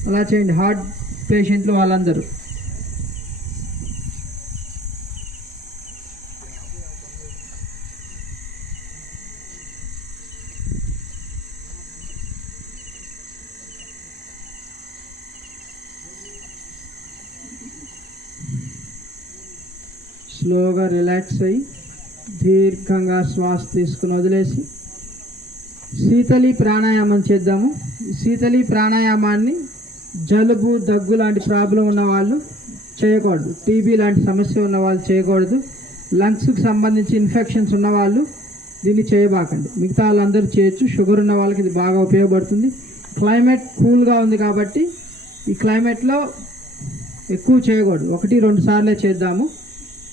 అలా చేయండి. హార్ట్ పేషెంట్లు వాళ్ళందరూ స్లోగా రిలాక్స్ అయ్యి దీర్ఘంగా శ్వాస తీసుకుని వదిలేసి శీతలి ప్రాణాయామం చేద్దాము. శీతలి ప్రాణాయామాన్ని జలుబు దగ్గు లాంటి ప్రాబ్లం ఉన్న వాళ్ళు చేయకూడదు, టీబీ లాంటి సమస్య ఉన్న వాళ్ళు చేయకూడదు, లంగ్స్కి సంబంధించి ఇన్ఫెక్షన్స్ ఉన్న వాళ్ళు దీన్ని చేయబాకండి. మిగతా వాళ్ళందరూ చేయొచ్చు. షుగర్ ఉన్న వాళ్ళకి ఇది బాగా ఉపయోగపడుతుంది. క్లైమేట్ కూల్గా ఉంది కాబట్టి ఈ క్లైమేట్లో ఎక్కువ చేయకూడదు, 1-2 సార్లే చేద్దాము,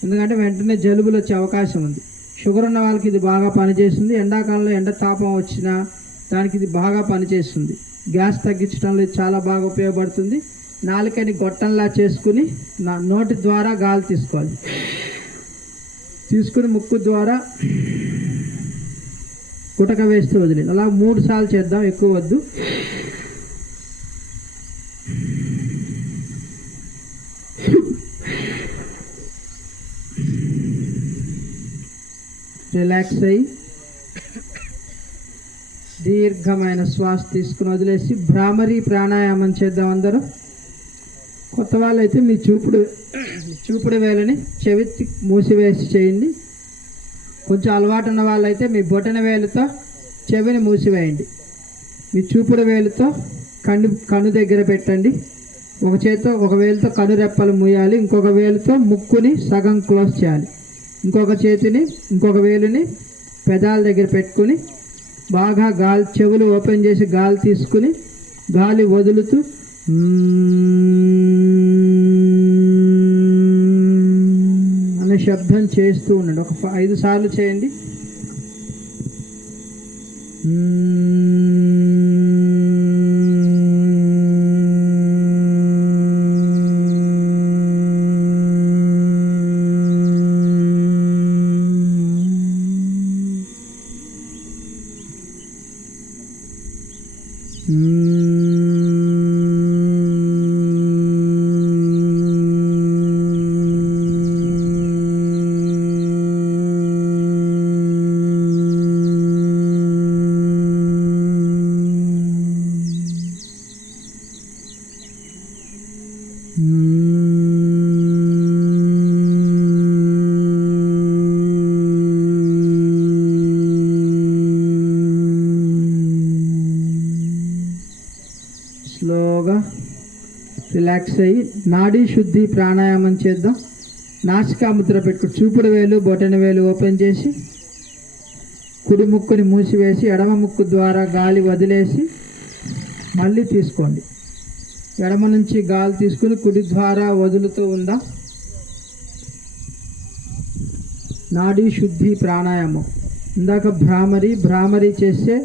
ఎందుకంటే వెంటనే జలుబులు వచ్చే అవకాశం ఉంది. షుగర్ ఉన్న వాళ్ళకి ఇది బాగా పనిచేస్తుంది. ఎండాకాలంలో ఎండ తాపం వచ్చినా దానికి ఇది బాగా పనిచేస్తుంది. గ్యాస్ తగ్గించడంలో ఇది చాలా బాగా ఉపయోగపడుతుంది. నాలుకని గొట్టంలా చేసుకుని నోటి ద్వారా గాలి తీసుకోవాలి. తీసుకుని ముక్కు ద్వారా గుటక వేస్తూ వదిలేదు. అలా 3 సార్లు చేద్దాం, ఎక్కువ వద్దు. రిలాక్స్ అయ్యి దీర్ఘమైన శ్వాస తీసుకుని వదిలేసి భ్రామరీ ప్రాణాయామం చేద్దాం అందరం. కొత్త వాళ్ళైతే మీ చూపుడు వేలని చెవి మూసివేసి చేయండి. కొంచెం అలవాటు ఉన్న వాళ్ళైతే మీ బొటన వేలుతో చెవిని మూసివేయండి. మీ చూపుడు వేలుతో కన్ను దగ్గర పెట్టండి. ఒక వేలుతో కను రెప్పలు మూయాలి, ఇంకొక వేలుతో ముక్కుని సగం క్లోజ్ చేయాలి. ఇంకొక వేలుని పెదాల దగ్గర పెట్టుకుని బాగా చెవులు ఓపెన్ చేసి గాలి తీసుకుని గాలి వదులుతూ అనే శబ్దం చేస్తూ ఉండండి. ఒక 5 సార్లు చేయండి. స్లోగా రిలాక్స్ అయ్యి నాడీ శుద్ధి ప్రాణాయామం చేద్దాం. నాసికా ముద్ర పెట్టుకుని చూపుడు వేలు బొటన వేలు ఓపెన్ చేసి కుడి ముక్కుని మూసివేసి ఎడమ ముక్కు ద్వారా గాలి వదిలేసి మళ్ళీ తీసుకోండి. ఎడమ నుంచి గాలి తీసుకుని కుడి ద్వారా వదులుతూ ఉందా. నాడీ శుద్ధి ప్రాణాయామం. ఇందాక భ్రామరీ చేస్తే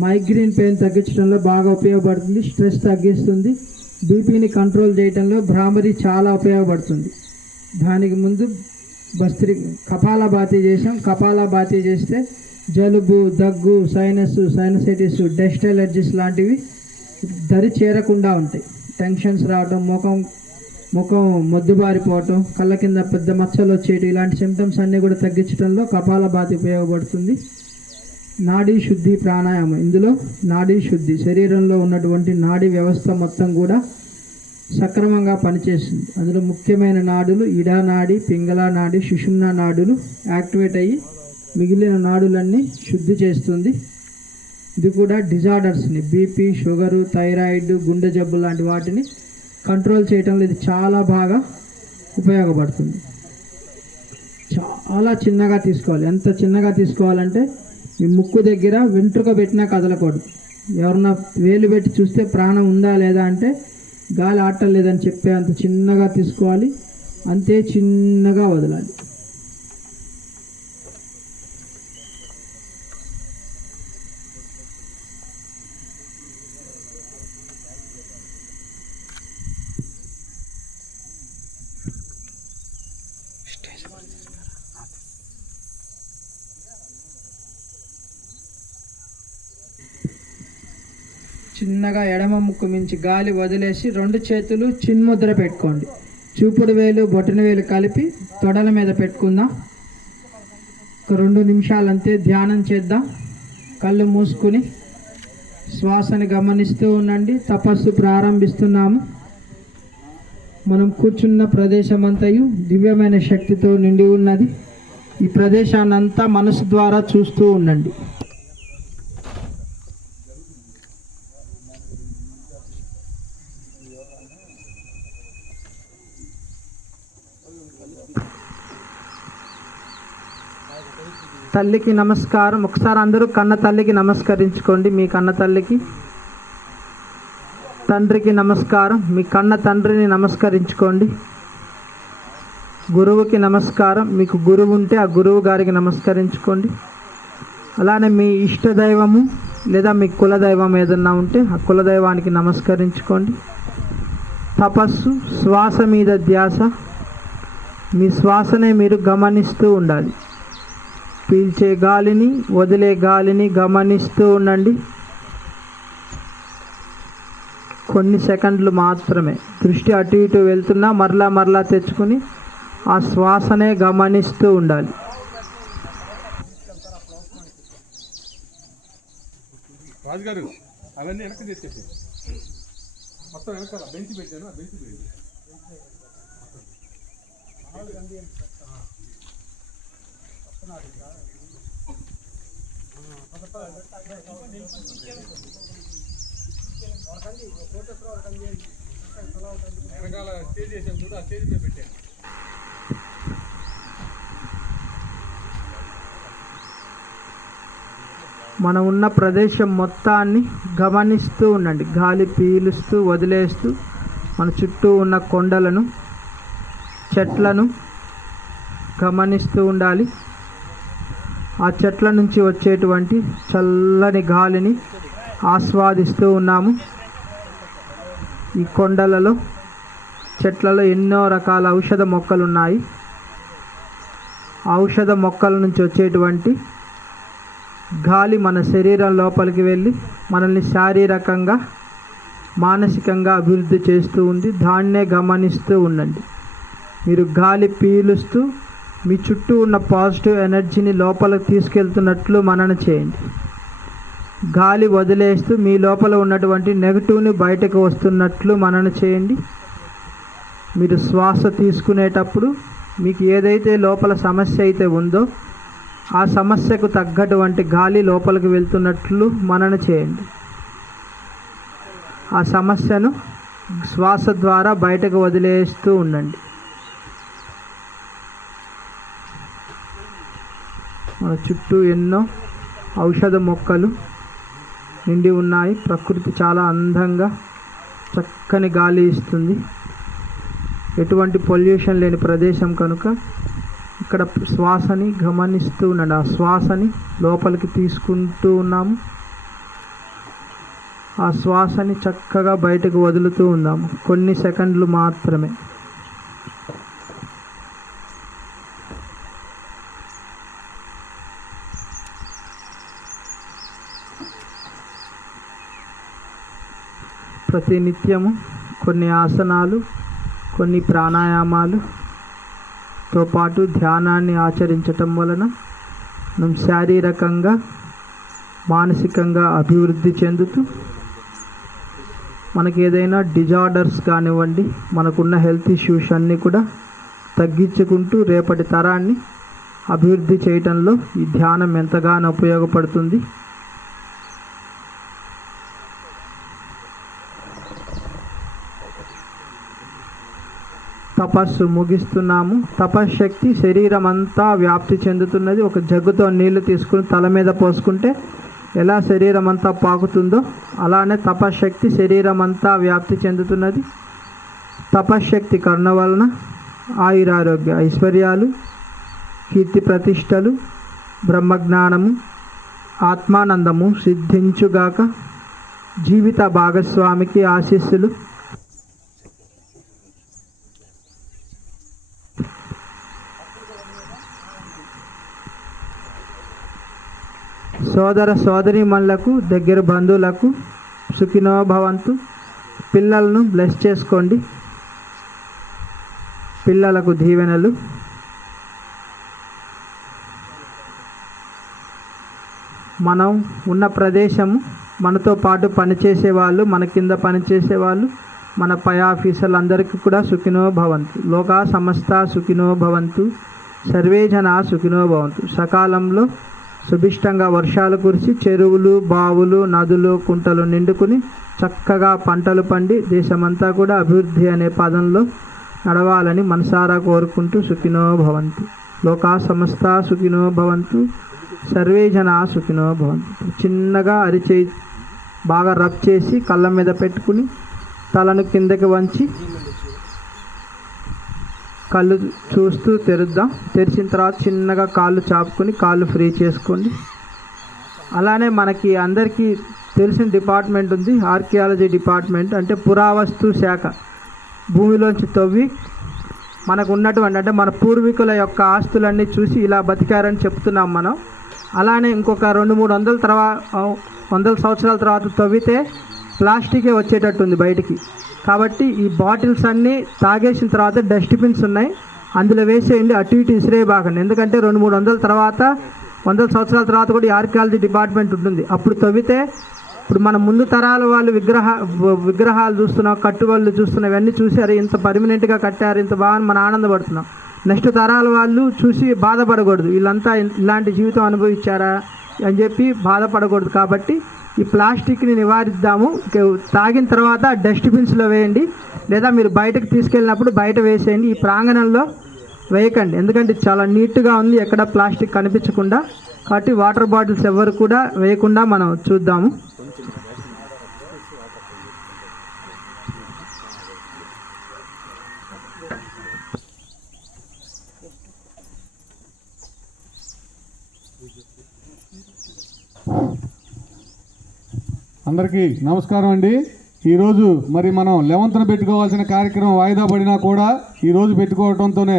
మైగ్రేన్ పెయిన్ తగ్గించడంలో బాగా ఉపయోగపడుతుంది, స్ట్రెస్ తగ్గిస్తుంది, బీపీని కంట్రోల్ చేయడంలో భ్రామరీ చాలా ఉపయోగపడుతుంది. దానికి ముందు కపాలభాతి చేసాం. కపాలభాతి చేస్తే జలుబు, దగ్గు, సైనసైటిస్, డస్ట్ ఎలర్జీస్ లాంటివి దరి చేరకుండా ఉంటాయి. టెన్షన్స్ రావటం, ముఖం మొద్దుబారిపోవటం, కళ్ళ కింద పెద్ద మచ్చలు వచ్చేటి, ఇలాంటి సిమ్టమ్స్ అన్నీ కూడా తగ్గించడంలో కపాలభాతి ఉపయోగపడుతుంది. నాడీ శుద్ధి ప్రాణాయామం. ఇందులో నాడీ శుద్ధి, శరీరంలో ఉన్నటువంటి నాడీ వ్యవస్థ మొత్తం కూడా సక్రమంగా పనిచేస్తుంది. అందులో ముఖ్యమైన నాడులు ఇడా నాడి, పింగళ నాడి, సుషుమ్నా నాడులు యాక్టివేట్ అయ్యి మిగిలిన నాడులన్నీ శుద్ధి చేస్తుంది. ఇది కూడా డిజార్డర్స్ని, బీపీ, షుగరు, థైరాయిడ్, గుండె జబ్బు లాంటి వాటిని కంట్రోల్ చేయటంలో ఇది చాలా బాగా ఉపయోగపడుతుంది. చాలా చిన్నగా తీసుకోవాలి. ఎంత చిన్నగా తీసుకోవాలంటే మీ ముక్కు దగ్గర వెంట్రుక పెట్టినా కదలకూడదు. ఎవరన్నా వేలు పెట్టి చూస్తే ప్రాణం ఉందా లేదా అంటే గాలి ఆడటం లేదని చెప్పే అంత చిన్నగా తీసుకోవాలి. అంతే చిన్నగా వదలాలి. చిన్నగా ఎడమ ముక్కు మించి గాలి వదిలేసి 2 చేతులు చిన్ముద్ర పెట్టుకోండి. చూపుడు వేలు బొటన వేలు కలిపి తొడల మీద పెట్టుకుందాం. ఒక 2 నిమిషాలు అంతే ధ్యానం చేద్దాం. కళ్ళు మూసుకుని శ్వాసని గమనిస్తూ ఉండండి. తపస్సు ప్రారంభిస్తున్నాము. మనం కూర్చున్న ప్రదేశం అంతయు దివ్యమైన శక్తితో నిండి ఉన్నది. ఈ ప్రదేశాన్ని అంతా మనసు ద్వారా చూస్తూ ఉండండి. తల్లికి నమస్కారం. ఒకసారి అందరూ కన్న తల్లికి నమస్కరించుకోండి. మీ కన్న తల్లికి. తండ్రికి నమస్కారం. మీ కన్న తండ్రిని నమస్కరించుకోండి. గురువుకి నమస్కారం. మీకు గురువు ఉంటే ఆ గురువు గారికి నమస్కరించుకోండి. అలానే మీ ఇష్టదైవము లేదా మీ కులదైవం ఏదన్నా ఉంటే ఆ కులదైవానికి నమస్కరించుకోండి. తపస్సు, శ్వాస మీద ధ్యాస. మీ శ్వాసనే మీరు గమనిస్తూ ఉండాలి. పీల్చే గాలిని వదిలే గాలిని గమనిస్తూ ఉండండి. కొన్ని సెకండ్లు మాత్రమే. దృష్టి అటు ఇటు వెళ్తున్నా మరలా తెచ్చుకుని ఆ శ్వాసనే గమనిస్తూ ఉండాలి. రాజుగారు అవన్నీ వెనక్కి తెచ్చేసి మొత్తం వెనకాల బెంచ్ పెట్టాను. ఆ బెంచ్ పెట్టి వెనకాల స్టేజ్ చేసాను చూడు. ఆ స్టేజ్ మీద పెట్టాను. మనం ఉన్న ప్రదేశం మొత్తాన్ని గమనిస్తూ ఉండండి. గాలి పీలుస్తూ వదిలేస్తూ మన చుట్టూ ఉన్న కొండలను, చెట్లను గమనిస్తూ ఉండాలి. ఆ చెట్ల నుంచి వచ్చేటువంటి చల్లని గాలిని ఆస్వాదిస్తూ ఉన్నాము. ఈ కొండలలో, చెట్లలో ఎన్నో రకాల ఔషధ మొక్కలు ఉన్నాయి. ఔషధ మొక్కల నుంచి వచ్చేటువంటి గాలి మన శరీరం లోపలికి వెళ్ళి మనల్ని శారీరకంగా, మానసికంగా అభివృద్ధి చేస్తూ ఉంది. దాన్నే గమనిస్తూ ఉండండి. మీరు గాలి పీలుస్తూ మీ చుట్టూ ఉన్న పాజిటివ్ ఎనర్జీని లోపలికి తీసుకెళ్తున్నట్లు మనన చేయండి. గాలి వదిలేస్తూ మీ లోపల ఉన్నటువంటి నెగటివ్ని బయటకు వస్తున్నట్లు మనన చేయండి. మీరు శ్వాస తీసుకునేటప్పుడు మీకు ఏదైతే లోపల సమస్య అయితే ఉందో ఆ సమస్యకు తగ్గటువంటి గాలి లోపలికి వెళ్తున్నట్లు మనన చేయండి. ఆ సమస్యను శ్వాస ద్వారా బయటకు వదిలేస్తూ ఉండండి. మన చుట్టూ ఎన్నో ఔషధ మొక్కలు నిండి ఉన్నాయి. ప్రకృతి చాలా అందంగా చక్కని గాలి ఇస్తుంది. ఎటువంటి పొల్యూషన్ లేని ప్రదేశం కనుక ఇక్కడ శ్వాసని గమనిస్తూ ఉండండి. ఆ శ్వాసని లోపలికి తీసుకుంటూ ఉన్నాము. ఆ శ్వాసని చక్కగా బయటకు వదులుతూ ఉన్నాము. కొన్ని సెకండ్లు మాత్రమే. ప్రతినిత్యము కొన్ని ఆసనాలు, కొన్ని ప్రాణాయామాలుతో పాటు ధ్యానాన్ని ఆచరించటం వలన మనం శారీరకంగా, మానసికంగా అభివృద్ధి చెందుతూ మనకి ఏదైనా డిజార్డర్స్ కానివ్వండి, మనకున్న హెల్త్ ఇష్యూస్ అన్నీ కూడా తగ్గించుకుంటూ రేపటి తరాన్ని అభివృద్ధి చేయటంలో ఈ ధ్యానం ఎంతగానో ఉపయోగపడుతుంది. తపస్సు ముగిస్తున్నాము. తపశ్శక్తి శరీరం అంతా వ్యాప్తి చెందుతున్నది. ఒక జగ్గుతో నీళ్లు తీసుకుని తల మీద పోసుకుంటే ఎలా శరీరం అంతా పాకుతుందో అలానే తపశ్శక్తి శరీరం అంతా వ్యాప్తి చెందుతున్నది. తపశ్శక్తి కరుణ వలన ఆయురారోగ్య ఐశ్వర్యాలు, కీర్తి ప్రతిష్టలు, బ్రహ్మజ్ఞానము, ఆత్మానందము సిద్ధించుగాక. జీవిత భాగస్వామికి ఆశీస్సులు. సోదర సోదరీమణులకు, దగ్గర బంధువులకు సుఖినో భవంతు. పిల్లలను బ్లెస్ చేసుకోండి. పిల్లలకు దీవెనలు. మనం ఉన్న ప్రదేశము, మనతో పాటు పనిచేసే వాళ్ళు, మన కింద పనిచేసే వాళ్ళు, మన పై ఆఫీసర్లందరికీ కూడా సుఖినో భవంతు. లోకా సమస్త సుఖినో భవంతు. సర్వే జనా సుఖినో భవంతు. సకాలంలో సుభిష్టంగా వర్షాలు కురిసి చెరువులు, బావులు, నదులు, కుంటలు నిండుకుని చక్కగా పంటలు పండి దేశమంతా కూడా అభివృద్ధి అనే పదంలో నడవాలని మనసారా కోరుకుంటూ సుఖినో భవంతు. లోకా సమస్త సుఖినో భవంతు. సర్వే జనా సుఖినో భవంతు. చిన్నగా అరిచేయి బాగా రబ్ చేసి కళ్ళ మీద పెట్టుకుని తలను కిందకి వంచి కళ్ళు చూస్తూ తెరుద్దాం. తెరిచిన తర్వాత చిన్నగా కాళ్ళు చాపుకొని కాళ్ళు ఫ్రీ చేసుకోండి. అలానే మనకి అందరికీ తెలిసిన డిపార్ట్మెంట్ ఉంది, ఆర్కియాలజీ డిపార్ట్మెంట్. అంటే పురావస్తు శాఖ. భూమిలోంచి తవ్వి మనకు ఉన్నటువంటి అంటే మన పూర్వీకుల యొక్క ఆస్తులన్నీ చూసి ఇలా బతికారని చెప్తున్నాం మనం. అలానే ఇంకొక 200-300 సంవత్సరాల తర్వాత తవ్వితే ప్లాస్టికే వచ్చేటట్టుంది బయటికి. కాబట్టి ఈ బాటిల్స్ అన్నీ తాగేసిన తర్వాత డస్ట్బిన్స్ ఉన్నాయి, అందులో వేసేయండి. అటు ఇటు ఇసిరే బాగండి. ఎందుకంటే 200-300 తర్వాత 100 సంవత్సరాల తర్వాత కూడా ఈ ఆర్కియాలజీ డిపార్ట్మెంట్ ఉంటుంది. అప్పుడు తవ్వితే ఇప్పుడు మన ముందు తరాల వాళ్ళు విగ్రహాలు చూస్తున్నాం, కట్టుబడులు చూస్తున్నాం, ఇవన్నీ చూసారు, ఇంత పర్మనెంట్గా కట్టారు, ఇంత బాగా మన ఆనందపడుతున్నాం. నెక్స్ట్ తరాల వాళ్ళు చూసి బాధపడకూడదు, వీళ్ళంతా ఇలాంటి జీవితం అనుభవించారా అని చెప్పి బాధపడకూడదు. కాబట్టి ఈ ప్లాస్టిక్ని నివారిద్దాము. తాగిన తర్వాత డస్ట్బిన్స్లో వేయండి, లేదా మీరు బయటకు తీసుకెళ్ళినప్పుడు బయట వేసేయండి. ఈ ప్రాంగణంలో వేయకండి, ఎందుకంటే చాలా నీట్గా ఉంది, ఎక్కడ ప్లాస్టిక్ కనిపించకుండా. కాబట్టి వాటర్ బాటిల్స్ ఎవరు కూడా వేయకుండా మనం చూద్దాము. అందరికీ నమస్కారం అండి. ఈరోజు మరి మనం 11న పెట్టుకోవాల్సిన కార్యక్రమం వాయిదా పడినా కూడా ఈరోజు పెట్టుకోవడంతోనే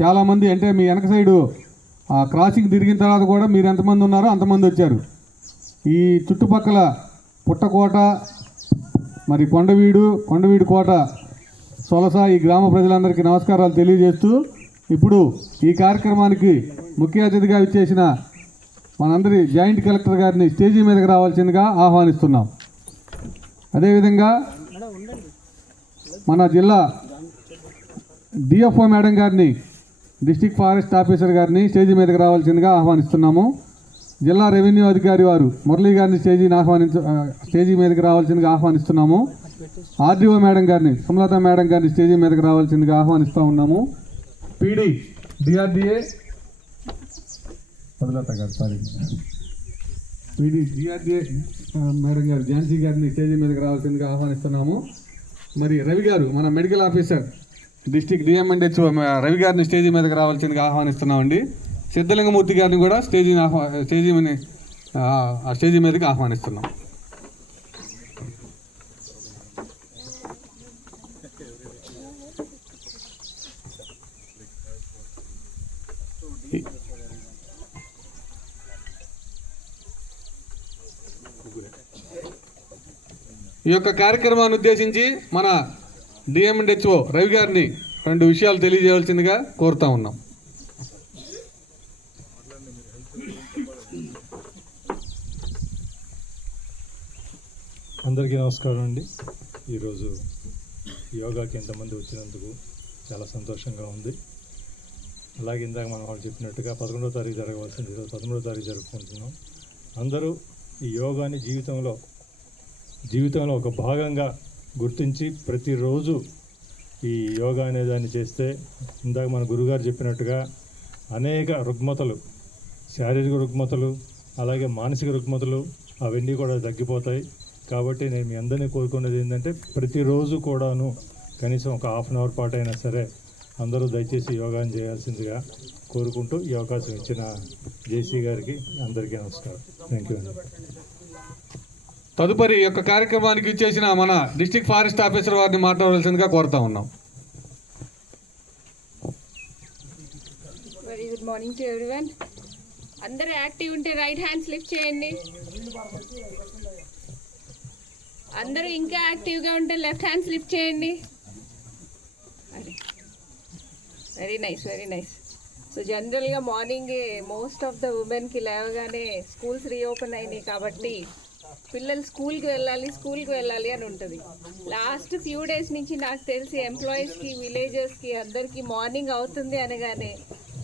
చాలామంది, అంటే మీ వెనక సైడు క్రాసింగ్ తిరిగిన తర్వాత కూడా మీరు ఎంతమంది ఉన్నారో అంతమంది వచ్చారు. ఈ చుట్టుపక్కల పుట్టకోట, మరి కొండవీడు కోట, సొలస, ఈ గ్రామ ప్రజలందరికీ నమస్కారాలు తెలియజేస్తూ ఇప్పుడు ఈ కార్యక్రమానికి ముఖ్య అతిథిగా ఇచ్చేసిన మనందరి జాయింట్ కలెక్టర్ గారిని స్టేజీ మీదకి రావాల్సిందిగా ఆహ్వానిస్తున్నాం. అదేవిధంగా మన జిల్లా డిఎఫ్ఓ మేడం గారిని, డిస్ట్రిక్ట్ ఫారెస్ట్ ఆఫీసర్ గారిని స్టేజీ మీదకి రావాల్సిందిగా ఆహ్వానిస్తున్నాము. జిల్లా రెవెన్యూ అధికారి వారు మురళీ గారిని స్టేజీ మీదకి రావాల్సిందిగా ఆహ్వానిస్తున్నాము. ఆర్డీఓ మేడం గారిని, సుమలత మేడం గారిని స్టేజీ మీదకి రావాల్సిందిగా ఆహ్వానిస్తూ ఉన్నాము. పీడీ డిఆర్డిఏ డిఆర్డిఏ మేడం గారు, ఝాన్సీ గారిని స్టేజీ మీదకి రావాల్సిందిగా ఆహ్వానిస్తున్నాము. మరి రవి గారు, మన medical officer district DM and HO Ravi గారిని స్టేజీ మీదకి రావాల్సిందిగా ఆహ్వానిస్తున్నామండి. సిద్ధలింగమూర్తి గారిని కూడా స్టేజీ మీదకి ఆహ్వానిస్తున్నాం. ఈ యొక్క కార్యక్రమాన్ని ఉద్దేశించి మన డిఎంఎండ్హెచ్ఓ రవి గారిని 2 విషయాలు తెలియజేయవలసిందిగా కోరుతా ఉన్నాం. అందరికీ నమస్కారం అండి. ఈరోజు యోగాకి ఎంతమంది వచ్చినందుకు చాలా సంతోషంగా ఉంది. అలాగే ఇందాక మనం వాళ్ళు చెప్పినట్టుగా 11వ తారీఖు జరగవలసింది ఈరోజు 13వ తారీఖు జరుపుకుంటున్నాం. అందరూ ఈ యోగాని జీవితంలో ఒక భాగంగా గుర్తించి ప్రతిరోజు ఈ యోగా అనే దాన్ని చేస్తే ఇందాక మన గురుగారు చెప్పినట్టుగా అనేక రుగ్మతలు, శారీరక రుగ్మతలు, అలాగే మానసిక రుగ్మతలు అవన్నీ కూడా తగ్గిపోతాయి. కాబట్టి నేను మీ అందరినీ కోరుకునేది ఏంటంటే ప్రతిరోజు కూడాను కనీసం ఒక హాఫ్ అన్ అవర్ పాటు అయినా సరే అందరూ దయచేసి యోగాని చేయాల్సిందిగా కోరుకుంటూ ఈ అవకాశం ఇచ్చిన జేసీ గారికి అందరికీ నమస్కారం. థ్యాంక్ యూ అండి. తదుపరి ఈ యొక్క కార్యక్రమానికి ఇచ్చేసిన మన డిస్ట్రిక్ట్ ఫారెస్ట్ ఆఫీసర్ వారిని మాట్లాడవలసిందిగా కోరుతా ఉన్నాం. Very good morning to everyone. అందరూ యాక్టివ్ ఉంటే రైట్ హ్యాండ్స్ లిఫ్ట్ చేయండి. అందరూ ఇంకా యాక్టివ్గా ఉంటే లెఫ్ట్ హ్యాండ్స్ లిఫ్ట్ చేయండి. Very nice, very nice. So జనరల్గా మార్నింగ్ మోస్ట్ ఆఫ్ ద ఉమెన్కి లేవగానే స్కూల్స్ రీఓపెన్ అయినాయి కాబట్టి పిల్లలు స్కూల్కి వెళ్ళాలి అని ఉంటుంది. లాస్ట్ ఫ్యూ డేస్ నుంచి నాకు తెలిసి ఎంప్లాయీస్కి, విలేజర్స్కి అందరికీ మార్నింగ్ అవుతుంది అనగానే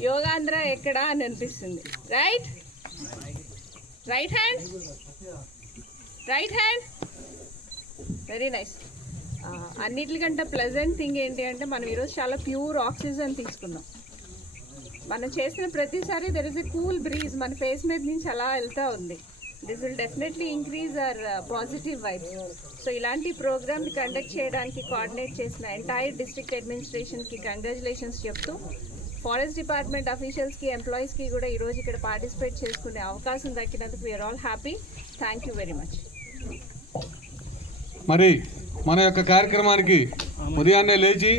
యోగాంధ్ర ఎక్కడా అని అనిపిస్తుంది. Right hand, right hand. Very nice. అన్నిటికంటే ప్లెజెంట్ థింగ్ ఏంటి అంటే మనం ఈరోజు చాలా ప్యూర్ ఆక్సిజన్ తీసుకున్నాం. మనం చేసిన ప్రతిసారి there is a cool breeze మన ఫేస్ మీద నుంచి అలా వెళ్తూ ఉంది. This will definitely increase our positive vibes. So ఇలాంటి ప్రోగ్రామ్ని కండక్ట్ చేయడానికి కోఆర్డినేట్ చేసిన ఎంటైర్ డిస్ట్రిక్ట్ అడ్మినిస్ట్రేషన్కి కంగ్రాచులేషన్స్ చెప్తూ ఫారెస్ట్ డిపార్ట్మెంట్ అఫీషియల్స్కి, ఎంప్లాయీస్కి కూడా ఈరోజు ఇక్కడ పార్టిసిపేట్ చేసుకునే అవకాశం దక్కినందుకు we are all happy. Thank you very much. మరి మన యొక్క కార్యక్రమానికి ఉదయాన్నే లేచి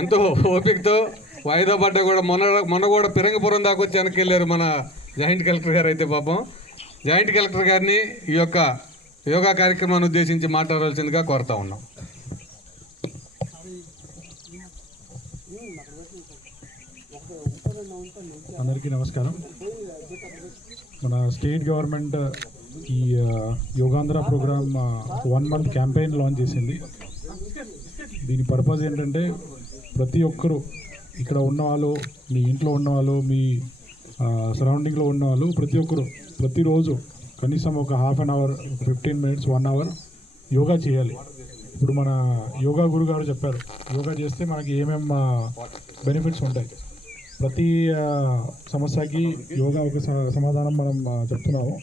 ఎంతో ఓపికతో వాయిదా పడ్డా కూడా మొన్న కూడా పిరంగపురం దాకా వచ్చి వెనక్కి వెళ్ళారు మన జాయింట్ కలెక్టర్ గారు. అయితే పాపం జాయింట్ కలెక్టర్ గారిని ఈ యొక్క యోగా కార్యక్రమాన్ని ఉద్దేశించి మాట్లాడవలసిందిగా కోరుతా ఉన్నాం. అందరికీ నమస్కారం. మన స్టేట్ గవర్నమెంట్ ఈ Yogandhra programme 1 month campaign launch చేసింది. దీని పర్పస్ ఏంటంటే ప్రతి ఒక్కరూ ఇక్కడ ఉన్నవాళ్ళు, మీ ఇంట్లో ఉన్నవాళ్ళు, మీ సరౌండింగ్లో ఉన్నవాళ్ళు ప్రతి ఒక్కరు ప్రతిరోజు కనీసం ఒక half an hour, 15 minutes, 1 hour yoga చేయాలి. ఇప్పుడు మన యోగా గురుగారు చెప్పారు, యోగా చేస్తే మనకి ఏమేం బెనిఫిట్స్ ఉంటాయి. ప్రతి సమస్యకి యోగా ఒక సమాధానం మనం చెప్తున్నాము.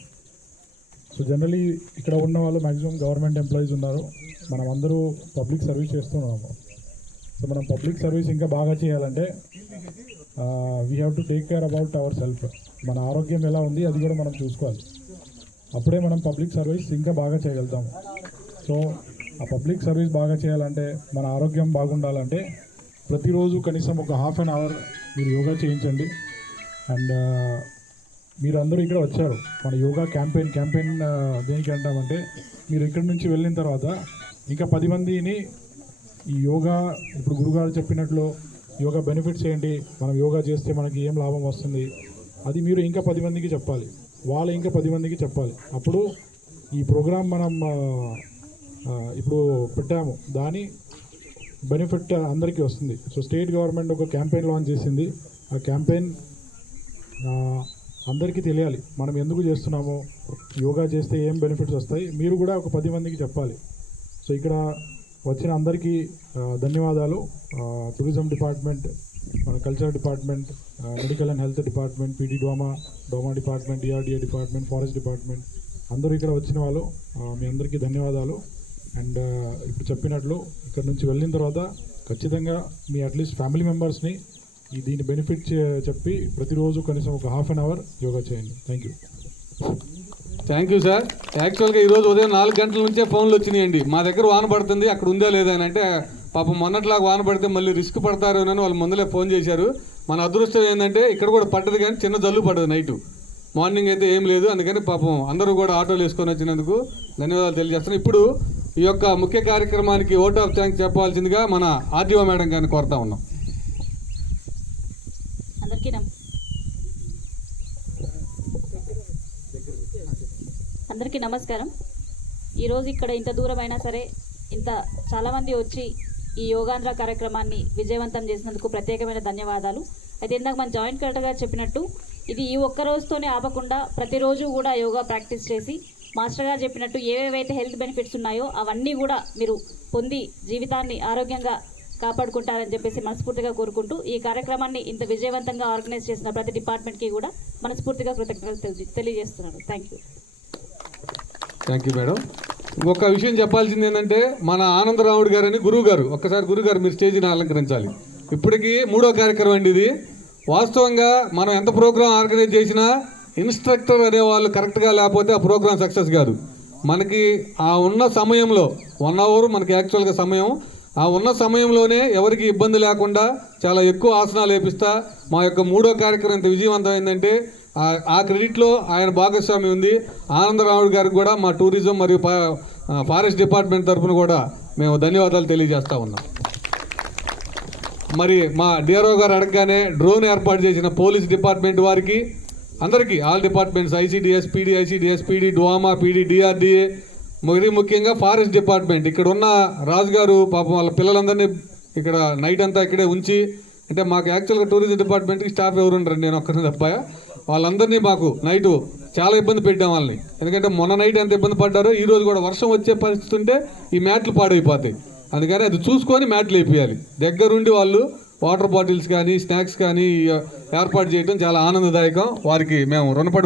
సో జనరలీ ఇక్కడ ఉన్న వాళ్ళు మ్యాక్సిమం గవర్నమెంట్ ఎంప్లాయీస్ ఉన్నారు. మనం అందరూ పబ్లిక్ సర్వీస్ చేస్తున్నాము. సో మనం పబ్లిక్ సర్వీస్ ఇంకా బాగా చేయాలంటే we have to take care about our self. మన ఆరోగ్యం ఎలా ఉంది అది కూడా మనం చూసుకోవాలి. అప్పుడే మనం పబ్లిక్ సర్వీస్ ఇంకా బాగా చేయగలుగుతాము. సో ఆ పబ్లిక్ సర్వీస్ బాగా చేయాలంటే, మన ఆరోగ్యం బాగుండాలంటే ప్రతిరోజు కనీసం ఒక హాఫ్ అన్ అవర్ మీరు యోగా చేయించండి. అండ్ మీరు అందరూ ఇక్కడ వచ్చారు మన యోగా క్యాంపెయిన్ దేనికి అంటామంటే, మీరు ఇక్కడి నుంచి వెళ్ళిన తర్వాత ఇంకా 10 మందిని ఈ యోగా, ఇప్పుడు గురుగారు చెప్పినట్లు యోగా బెనిఫిట్స్ ఏంటి, మనం యోగా చేస్తే మనకి ఏం లాభం వస్తుంది, అది మీరు ఇంకా 10 మందికి చెప్పాలి. వాళ్ళు ఇంకా 10 మందికి చెప్పాలి. అప్పుడు ఈ ప్రోగ్రాం మనం ఇప్పుడు పెట్టాము, దాని బెనిఫిట్ అందరికీ వస్తుంది. సో స్టేట్ గవర్నమెంట్ ఒక క్యాంపెయిన్ లాంచ్ చేసింది. ఆ క్యాంపెయిన్ అందరికీ తెలియాలి, మనం ఎందుకు చేస్తున్నామో, యోగా చేస్తే ఏం బెనిఫిట్స్ వస్తాయి, మీరు కూడా ఒక 10 మందికి చెప్పాలి. సో ఇక్కడ వచ్చిన అందరికీ ధన్యవాదాలు. టూరిజం డిపార్ట్మెంట్, మన culture department, medical and health department, PD డోమా department, DRDA department, forest department, అందరూ ఇక్కడ వచ్చిన వాళ్ళు మీ అందరికీ ధన్యవాదాలు. అండ్ ఇప్పుడు చెప్పినట్లు ఇక్కడ నుంచి వెళ్ళిన తర్వాత ఖచ్చితంగా మీ అట్లీస్ట్ ఫ్యామిలీ మెంబర్స్ని దీని బెనిఫిట్ చెప్పి ప్రతిరోజు కనీసం ఒక హాఫ్ అన్ అవర్ యోగా చేయండి. Thank you sir. యాక్చువల్గా ఈరోజు ఉదయం 4 గంటల నుంచే ఫోన్లు వచ్చినాయండి. మా దగ్గర వాన పడుతుంది, అక్కడ ఉందా లేదా అని. అంటే పాపం మొన్నట్లాగా వాన పడితే మళ్ళీ రిస్క్ పడతారేమో వాళ్ళు ముందలే ఫోన్ చేశారు. మన అదృష్టం ఏంటంటే ఇక్కడ కూడా పడ్డది, కానీ చిన్న జల్లు పడ్డది నైటు. మార్నింగ్ అయితే ఏం లేదు. అందుకని పాపం అందరూ కూడా ఆటోలు వేసుకొని వచ్చినందుకు ధన్యవాదాలు తెలియజేస్తున్నాను. ఇప్పుడు ఈ యొక్క ముఖ్య కార్యక్రమానికి ఓట్ ఆఫ్ థ్యాంక్స్ చెప్పాల్సిందిగా మన ఆర్డీఓ మేడం గారిని కోరుతా ఉన్నాం. అందరికీ నమస్కారం. ఈరోజు ఇక్కడ ఇంత దూరమైనా సరే చాలామంది వచ్చి ఈ యోగాంధ్ర కార్యక్రమాన్ని విజయవంతం చేసినందుకు ప్రత్యేకమైన ధన్యవాదాలు. అయితే ఇందాక మన జాయింట్ కలెక్టర్ గారు చెప్పినట్టు ఇది ఈ ఒక్క రోజుతోనే ఆపకుండా ప్రతిరోజు కూడా యోగా ప్రాక్టీస్ చేసి మాస్టర్ గారు చెప్పినట్టు ఏవేవైతే హెల్త్ బెనిఫిట్స్ ఉన్నాయో అవన్నీ కూడా మీరు పొంది జీవితాన్ని ఆరోగ్యంగా కాపాడుకుంటారని చెప్పేసి మనస్ఫూర్తిగా కోరుకుంటూ ఈ కార్యక్రమాన్ని ఇంత విజయవంతంగా ఆర్గనైజ్ చేసిన ప్రతి డిపార్ట్మెంట్కి కూడా మనస్ఫూర్తిగా కృతజ్ఞతలు తెలియజేస్తున్నాను. Thank you madam. ఇంకొక విషయం చెప్పాల్సింది ఏంటంటే మన ఆనందరావుడు గారని గురువు గారు, ఒక్కసారి గురువు గారు మీరు స్టేజ్ని అలంకరించాలి. ఇప్పటికీ 3వ కార్యక్రమం అండి ఇది. వాస్తవంగా మనం ఎంత ప్రోగ్రాం ఆర్గనైజ్ చేసినా ఇన్స్ట్రక్టర్ అనేవాళ్ళు కరెక్ట్గా లేకపోతే ఆ ప్రోగ్రాం సక్సెస్ కాదు. మనకి ఆ ఉన్న సమయంలో 1 అవర్ మనకి యాక్చువల్గా సమయం, ఆ ఉన్న సమయంలోనే ఎవరికి ఇబ్బంది లేకుండా చాలా ఎక్కువ ఆసనాలు వేపిస్తా మా యొక్క 3వ కార్యక్రమం ఇంత విజయవంతమైందంటే ఆ క్రెడిట్లో ఆయన భాగస్వామి ఉంది. ఆనందరావుడు గారికి కూడా మా టూరిజం మరియు ఫారెస్ట్ డిపార్ట్మెంట్ తరఫున కూడా మేము ధన్యవాదాలు తెలియజేస్తూ ఉన్నాం. మరి మా డిఆర్ఓ గారు అడగగానే డ్రోన్ ఏర్పాటు చేసిన పోలీస్ డిపార్ట్మెంట్ వారికి అందరికీ, all departments, ICDS, PD, ICDS, PD, డువామా, పీడీ, డిఆర్డీఏ, మరి ముఖ్యంగా ఫారెస్ట్ డిపార్ట్మెంట్ ఇక్కడ ఉన్న రాజు గారు పాపం వాళ్ళ పిల్లలందరినీ ఇక్కడ నైట్ అంతా ఇక్కడే ఉంచి, అంటే మాకు యాక్చువల్గా టూరిజం డిపార్ట్మెంట్కి స్టాఫ్ ఎవరు ఉండరు, నేను ఒక్కరిని తప్ప, వాళ్ళందరినీ మాకు నైటు చాలా ఇబ్బంది పెట్టాం వాళ్ళని. ఎందుకంటే మొన్న నైట్ ఎంత ఇబ్బంది పడ్డారో ఈ రోజు కూడా వర్షం వచ్చే పరిస్థితి ఉంటే ఈ మ్యాట్లు పాడైపోతాయి. అందుకని అది చూసుకొని మ్యాట్లు వేపియాలి. దగ్గరుండి వాళ్ళు వాటర్ బాటిల్స్ కానీ స్నాక్స్ కానీ ఏర్పాటు చేయడం చాలా ఆనందదాయకం. వారికి మేము రుణపడి